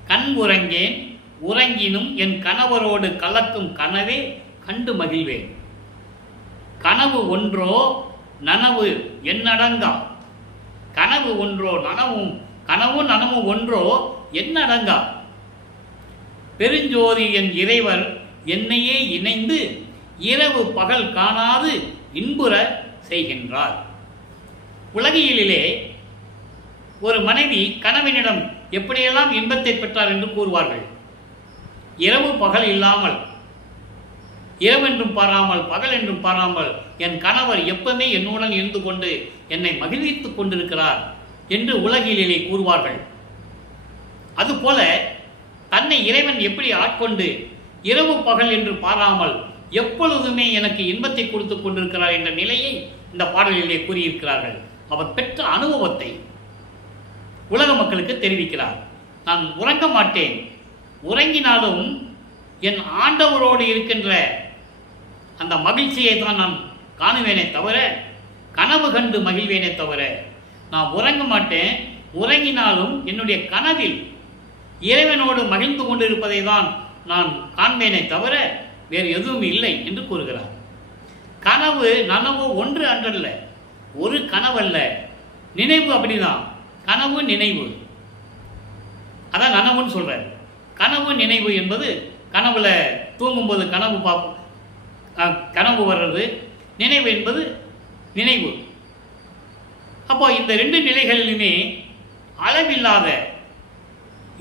கண் உறங்கேன், உறங்கினும் என் கணவரோடு கலக்கும் கனவே கண்டு மகிழ்வேன். கனவு ஒன்றோ நனவு என்னடங்கா, கனவு ஒன்றோ கனவும் நனவும் ஒன்றோ என்னடங்கா, பெருஞ்சோதி என் இறைவர் என்னையே இணைந்து இரவு பகல் காணாது இன்புற செய்கின்றார். உலகியலிலே ஒரு மனைவி கணவனிடம் எப்படியெல்லாம் இன்பத்தை பெற்றார் என்று கூறுவார்கள். இரவு பகல் இல்லாமல், இரவென்றும் பாராமல் பகல் என்றும் பாராமல் என் கணவர் எப்பவுமே என்னுடன் இருந்து கொண்டு என்னை மகிழ்வித்துக் கொண்டிருக்கிறார் என்று உலகிலே கூறுவார்கள். அதுபோல தன்னை இறைவன் எப்படி ஆட்கொண்டு இரவு பகல் என்று பாராமல் எப்பொழுதுமே எனக்கு இன்பத்தை கொடுத்து கொண்டிருக்கிறார் என்ற நிலையை இந்த பாடலிலே கூறியிருக்கிறார்கள். அவர் பெற்ற அனுபவத்தை உலக மக்களுக்கு தெரிவிக்கிறார். நான் உறங்க மாட்டேன், உறங்கினாலும் என் ஆண்டவரோடு இருக்கின்ற அந்த மகிழ்ச்சியை தான் நான் காணுவேனே தவிர, கனவு கண்டு மகிழ்வேனே தவிர, நான் உறங்க மாட்டேன், உறங்கினாலும் என்னுடைய கனவில் இறைவனோடு மகிழ்ந்து கொண்டிருப்பதை தான் நான் காண்பேனே தவிர வேறு எதுவும் இல்லை என்று கூறுகிறார். கனவு நனவு ஒன்று அன்றல்ல, ஒரு கனவல்ல, நினைவு அப்படிதான். கனவு நினைவு, அதான் நனவுன்னு சொல்றார். கனவு நினைவு என்பது கனவுல தூங்கும்போது கனவு வர்றது, நினைவு என்பது நினைவு. அப்போ இந்த 2 நிலைகளிலுமே அளவில்லாத,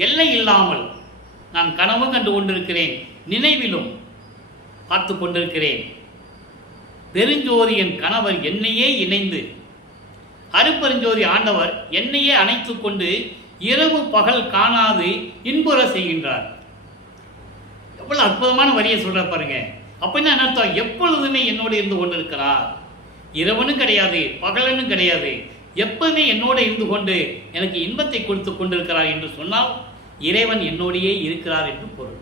எல்லை இல்லாமல் நான் கனவு கண்டு கொண்டிருக்கிறேன், நினைவிலும் பார்த்து கொண்டிருக்கிறேன். பெருஞ்சோதி என் கணவர் என்னையே இணைந்து, அருப்பெருஞ்சோதி ஆண்டவர் என்னையே அணைத்துக் கொண்டு இரவு பகல் காணாது இன்புற செய்கின்றார். எவ்வளவு அற்புதமான வரியை சொல்ற பாருங்க. அப்படின்னா என்ன அர்த்தம்? எப்பொழுதுமே என்னோடு இருந்து கொண்டிருக்கிறார். இரவனும் கிடையாது, பகலனும் கிடையாது, எப்பவுமே என்னோடு இருந்து கொண்டு எனக்கு இன்பத்தை கொடுத்து கொண்டிருக்கிறார் என்று சொன்னால் இறைவன் என்னோடையே இருக்கிறார் என்று பொருள்.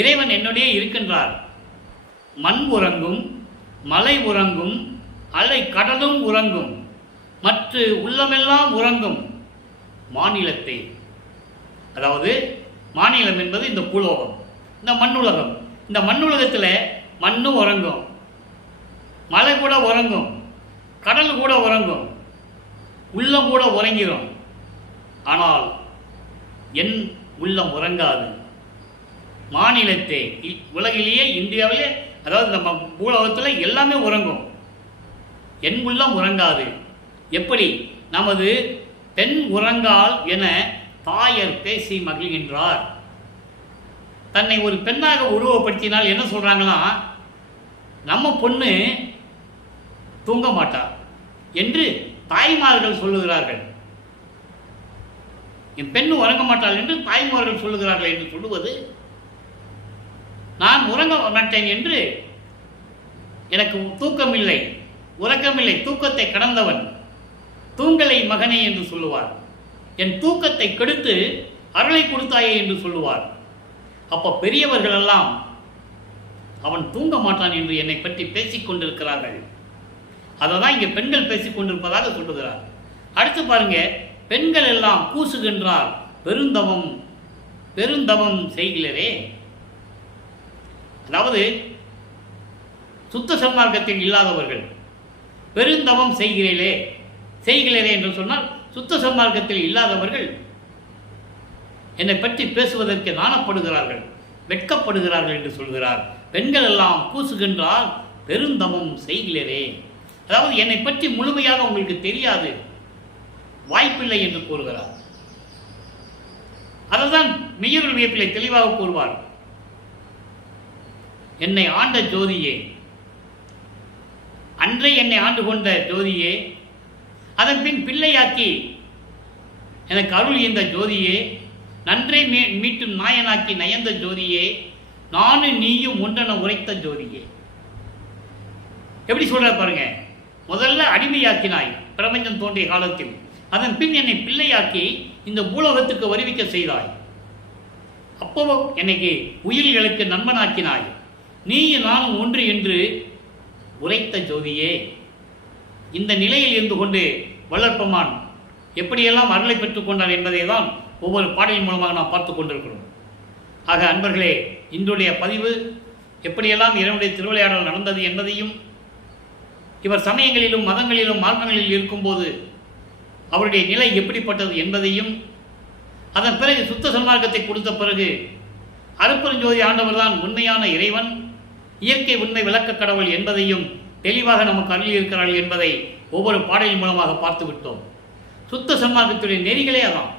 இறைவன் என்னோடையே இருக்கின்றார். மண் உறங்கும், மலை உறங்கும், அலை கடலும் உறங்கும், மற்ற உள்ளமெல்லாம் உறங்கும் மாநிலத்தை. அதாவது மாநிலம் என்பது இந்த பூலோகம், இந்த மண்ணுலகம். இந்த மண்ணுலகத்தில் மண்ணும் உறங்கும், மலை கூட உறங்கும், கடல் கூட உறங்கும், உள்ளம் கூட உறங்கிடும். ஆனால் என் உள்ளம் உறங்காது. மாநிலத்தை உலகிலேயே, இந்தியாவிலே, அதாவது நம்ம பூலோகத்தில் எல்லாமே உறங்கும், என் உள்ளம் உறங்காது. எப்படி? நமது பெண் உறங்கால் என தாயர் பேசி மகிழ்கின்றார். தன்னை ஒரு பெண்ணாக உருவப்படுத்தினால் என்ன சொல்றாங்களா, நம்ம பொண்ணு தூங்க மாட்டார் என்று தாய்மார்கள் சொல்லுகிறார்கள். என் பெண்ணு உறங்க மாட்டாள் என்று தாய்மார்கள் சொல்லுகிறார்கள் என்று சொல்லுவது, நான் உறங்க மாட்டேன் என்று, எனக்கு தூக்கமில்லை, உறக்கமில்லை, தூக்கத்தை கடந்தவன், தூங்கலை மகனே என்று சொல்லுவார். என் தூக்கத்தை கெடுத்து அருளை கொடுத்தாயே என்று சொல்லுவார். அப்போ பெரியவர்கள் எல்லாம் அவன் தூங்க மாட்டான் என்று என்னை பற்றி பேசிக் கொண்டிருக்கிறார்கள். அதை தான் இங்கே பெண்கள் பேசிக் கொண்டிருப்பதாக சொல்லுகிறார். அடுத்து பாருங்க, பெண்கள் எல்லாம் கூசுகின்றார் பெருந்தவம் பெருந்தவம் செய்கிறே. அதாவது சுத்த சன்மார்க்கத்தில் இல்லாதவர்கள் பெருந்தவம் செய்கிறே என்று சொன்னால், சுத்த சன்மார்க்கத்தில் இல்லாதவர்கள் என்னை பற்றி பேசுவதற்கு நாணப்படுகிறார்கள், வெட்கப்படுகிறார்கள் என்று சொல்கிறார். பெண்கள் எல்லாம் கூசுகின்றார் பெருந்தவம் செய்கிறே. அதாவது என்னை பற்றி முழுமையாக உங்களுக்கு தெரியாது, வாய்ப்பில்லை என்று கூறுகிறார். அதைதான் மெய்யருள் வியப்பிலை தெளிவாக கூறுவார். என்னை ஆண்ட ஜோதியே, அன்றே என்னை ஆண்டு கொண்ட ஜோதியே, அதன் பின் பிள்ளையாக்கி எனக்கு அருள் இந்த ஜோதியே, நன்றை மீட்டும் நாயனாக்கி நயந்த ஜோதியே, நானும் நீயும் ஒன்றென உரைத்த ஜோதியே. எப்படி சொல்ற பாருங்க. முதல்ல அடிமையாக்கினாய் பிரபஞ்சம் தோன்றிய காலத்தில், அதன் பின் என்னை பிள்ளையாக்கி இந்த பூலோகத்துக்கு வருவிக்க செய்தாய். அப்போ என்னைக்கு உயிர்களுக்கு நண்பனாக்கினாய். நீயும் நானும் ஒன்று என்று உரைத்த ஜோதியே. இந்த நிலையில் இருந்து கொண்டு வளர்ப்பமான் எப்படியெல்லாம் அருளை பெற்றுக் கொண்டார் என்பதை தான் ஒவ்வொரு பாடலின் மூலமாக நாம் பார்த்து கொண்டிருக்கிறோம். ஆக அன்பர்களே, இன்றைய பதிவு எப்படியெல்லாம் இறைவனுடைய திருவிளையாடல் நடந்தது என்பதையும், இவர் சமயங்களிலும் மதங்களிலும் மார்க்கங்களில் இருக்கும்போது அவருடைய நிலை எப்படிப்பட்டது என்பதையும், அதன் பிறகு சுத்த சன்மார்க்கத்தை கொடுத்த பிறகு அருட்பெருஞ்சோதி ஆண்டவர் தான் உண்மையான இறைவன், இயற்கை உண்மை விளக்க கடவுள் என்பதையும் தெளிவாக நமக்கு அருளியிருக்கிறார்கள் என்பதை ஒவ்வொரு பாடலின் மூலமாக பார்த்து விட்டோம். சுத்த சன்மார்க்கத்துடைய நெறிகளே அதான்.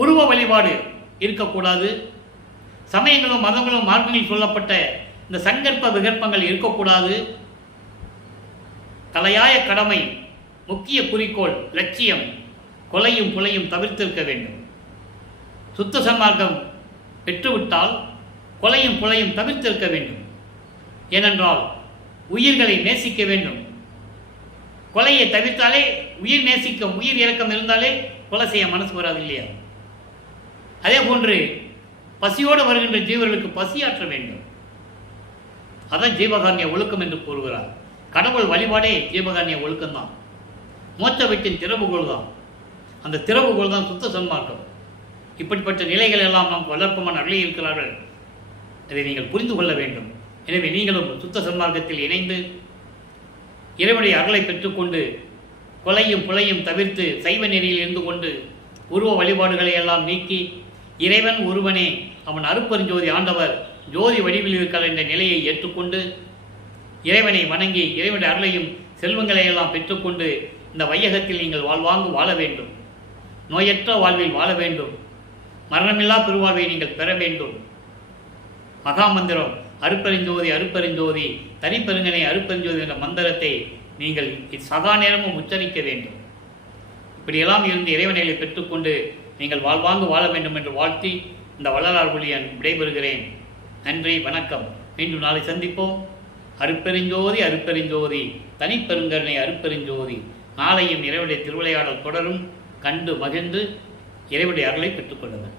உருவ வழிபாடு இருக்கக்கூடாது. சமயங்களும் மதங்களும் மார்க்கங்களில் சொல்லப்பட்ட இந்த சங்கற்ப விகற்பங்கள் இருக்கக்கூடாது. தலையாய கடமை, முக்கிய குறிக்கோள், லட்சியம் கொலையும் புலையும் தவிர்த்திருக்க வேண்டும். சுத்த சன்மார்க்கம் பெற்றுவிட்டால் கொலையும் புலையும் தவிர்த்திருக்க வேண்டும். ஏனென்றால் உயிர்களை நேசிக்க வேண்டும். கொலையை தவிர்த்தாலே உயிர் நேசிக்கும், உயிர் இறக்கம் இருந்தாலே கொலை செய்ய மனசு வராது இல்லையா? அதே போன்று பசியோடு வருகின்ற ஜீவர்களுக்கு பசியாற்ற வேண்டும். அதான் ஜீவகாரண்ய ஒழுக்கம் என்று கூறுகிறார். கடவுள் வழிபாடே ஜீவகாரண்ய ஒழுக்கம்தான். மோட்ச வீட்டின் திறவுகோள் தான். அந்த திறவுகோள் தான் சுத்த சன்மார்க்கம். இப்படிப்பட்ட நிலைகள் எல்லாம் நாம் வளர்ப்பமான அருளி இருக்கிறார்கள். அதை நீங்கள் புரிந்து கொள்ள வேண்டும். எனவே நீங்களும் சுத்த சன்மார்க்கத்தில் இணைந்து இறைவனுடைய அருளை பெற்றுக்கொண்டு கொலையும் புலையும் தவிர்த்து சைவ நெறியில் இருந்து கொண்டு உருவ வழிபாடுகளை எல்லாம் நீக்கி இறைவன் ஒருவனே, அவன் அருட்பெருஞ்சோதி ஆண்டவர் ஜோதி வடிவில் இருக்கிறார் என்ற நிலையை ஏற்றுக்கொண்டு இறைவனை வணங்கி இறைவனுடைய அருளையும் செல்வங்களை எல்லாம் பெற்றுக்கொண்டு இந்த வையகத்தில் நீங்கள் வாழ்வாங்கு வாழ வேண்டும். நோயற்ற வாழ்வில் வாழ வேண்டும். மரணமில்லா பெருவாழ்வை நீங்கள் பெற வேண்டும். மகாமந்திரம் அருட்பெருஞ்சோதி அருட்பெருஞ்சோதி தனிப்பெருங்கனை அருட்பெருஞ்சோதி என்ற மந்திரத்தை நீங்கள் சதா நேரமும் உச்சரிக்க வேண்டும். இப்படியெல்லாம் இருந்து இறைவனைகளை பெற்றுக்கொண்டு நீங்கள் வாழ்வாங்கு வாழ வேண்டும் என்று வாழ்த்தி இந்த வள்ளலார் ஒளியன் விடைபெறுகிறேன். நன்றி, வணக்கம். மீண்டும் நாளை சந்திப்போம். அருட்பெருஞ்சோதி அருட்பெருஞ்சோதி தனிப்பெருங்கருணை அருட்பெருஞ்சோதி. நாளையும் இறைவனுடைய திருவிளையாடல் தொடரும். கண்டு மகிழ்ந்து இறைவனுடைய அருளை பெற்றுக்கொள்ளுங்கள்.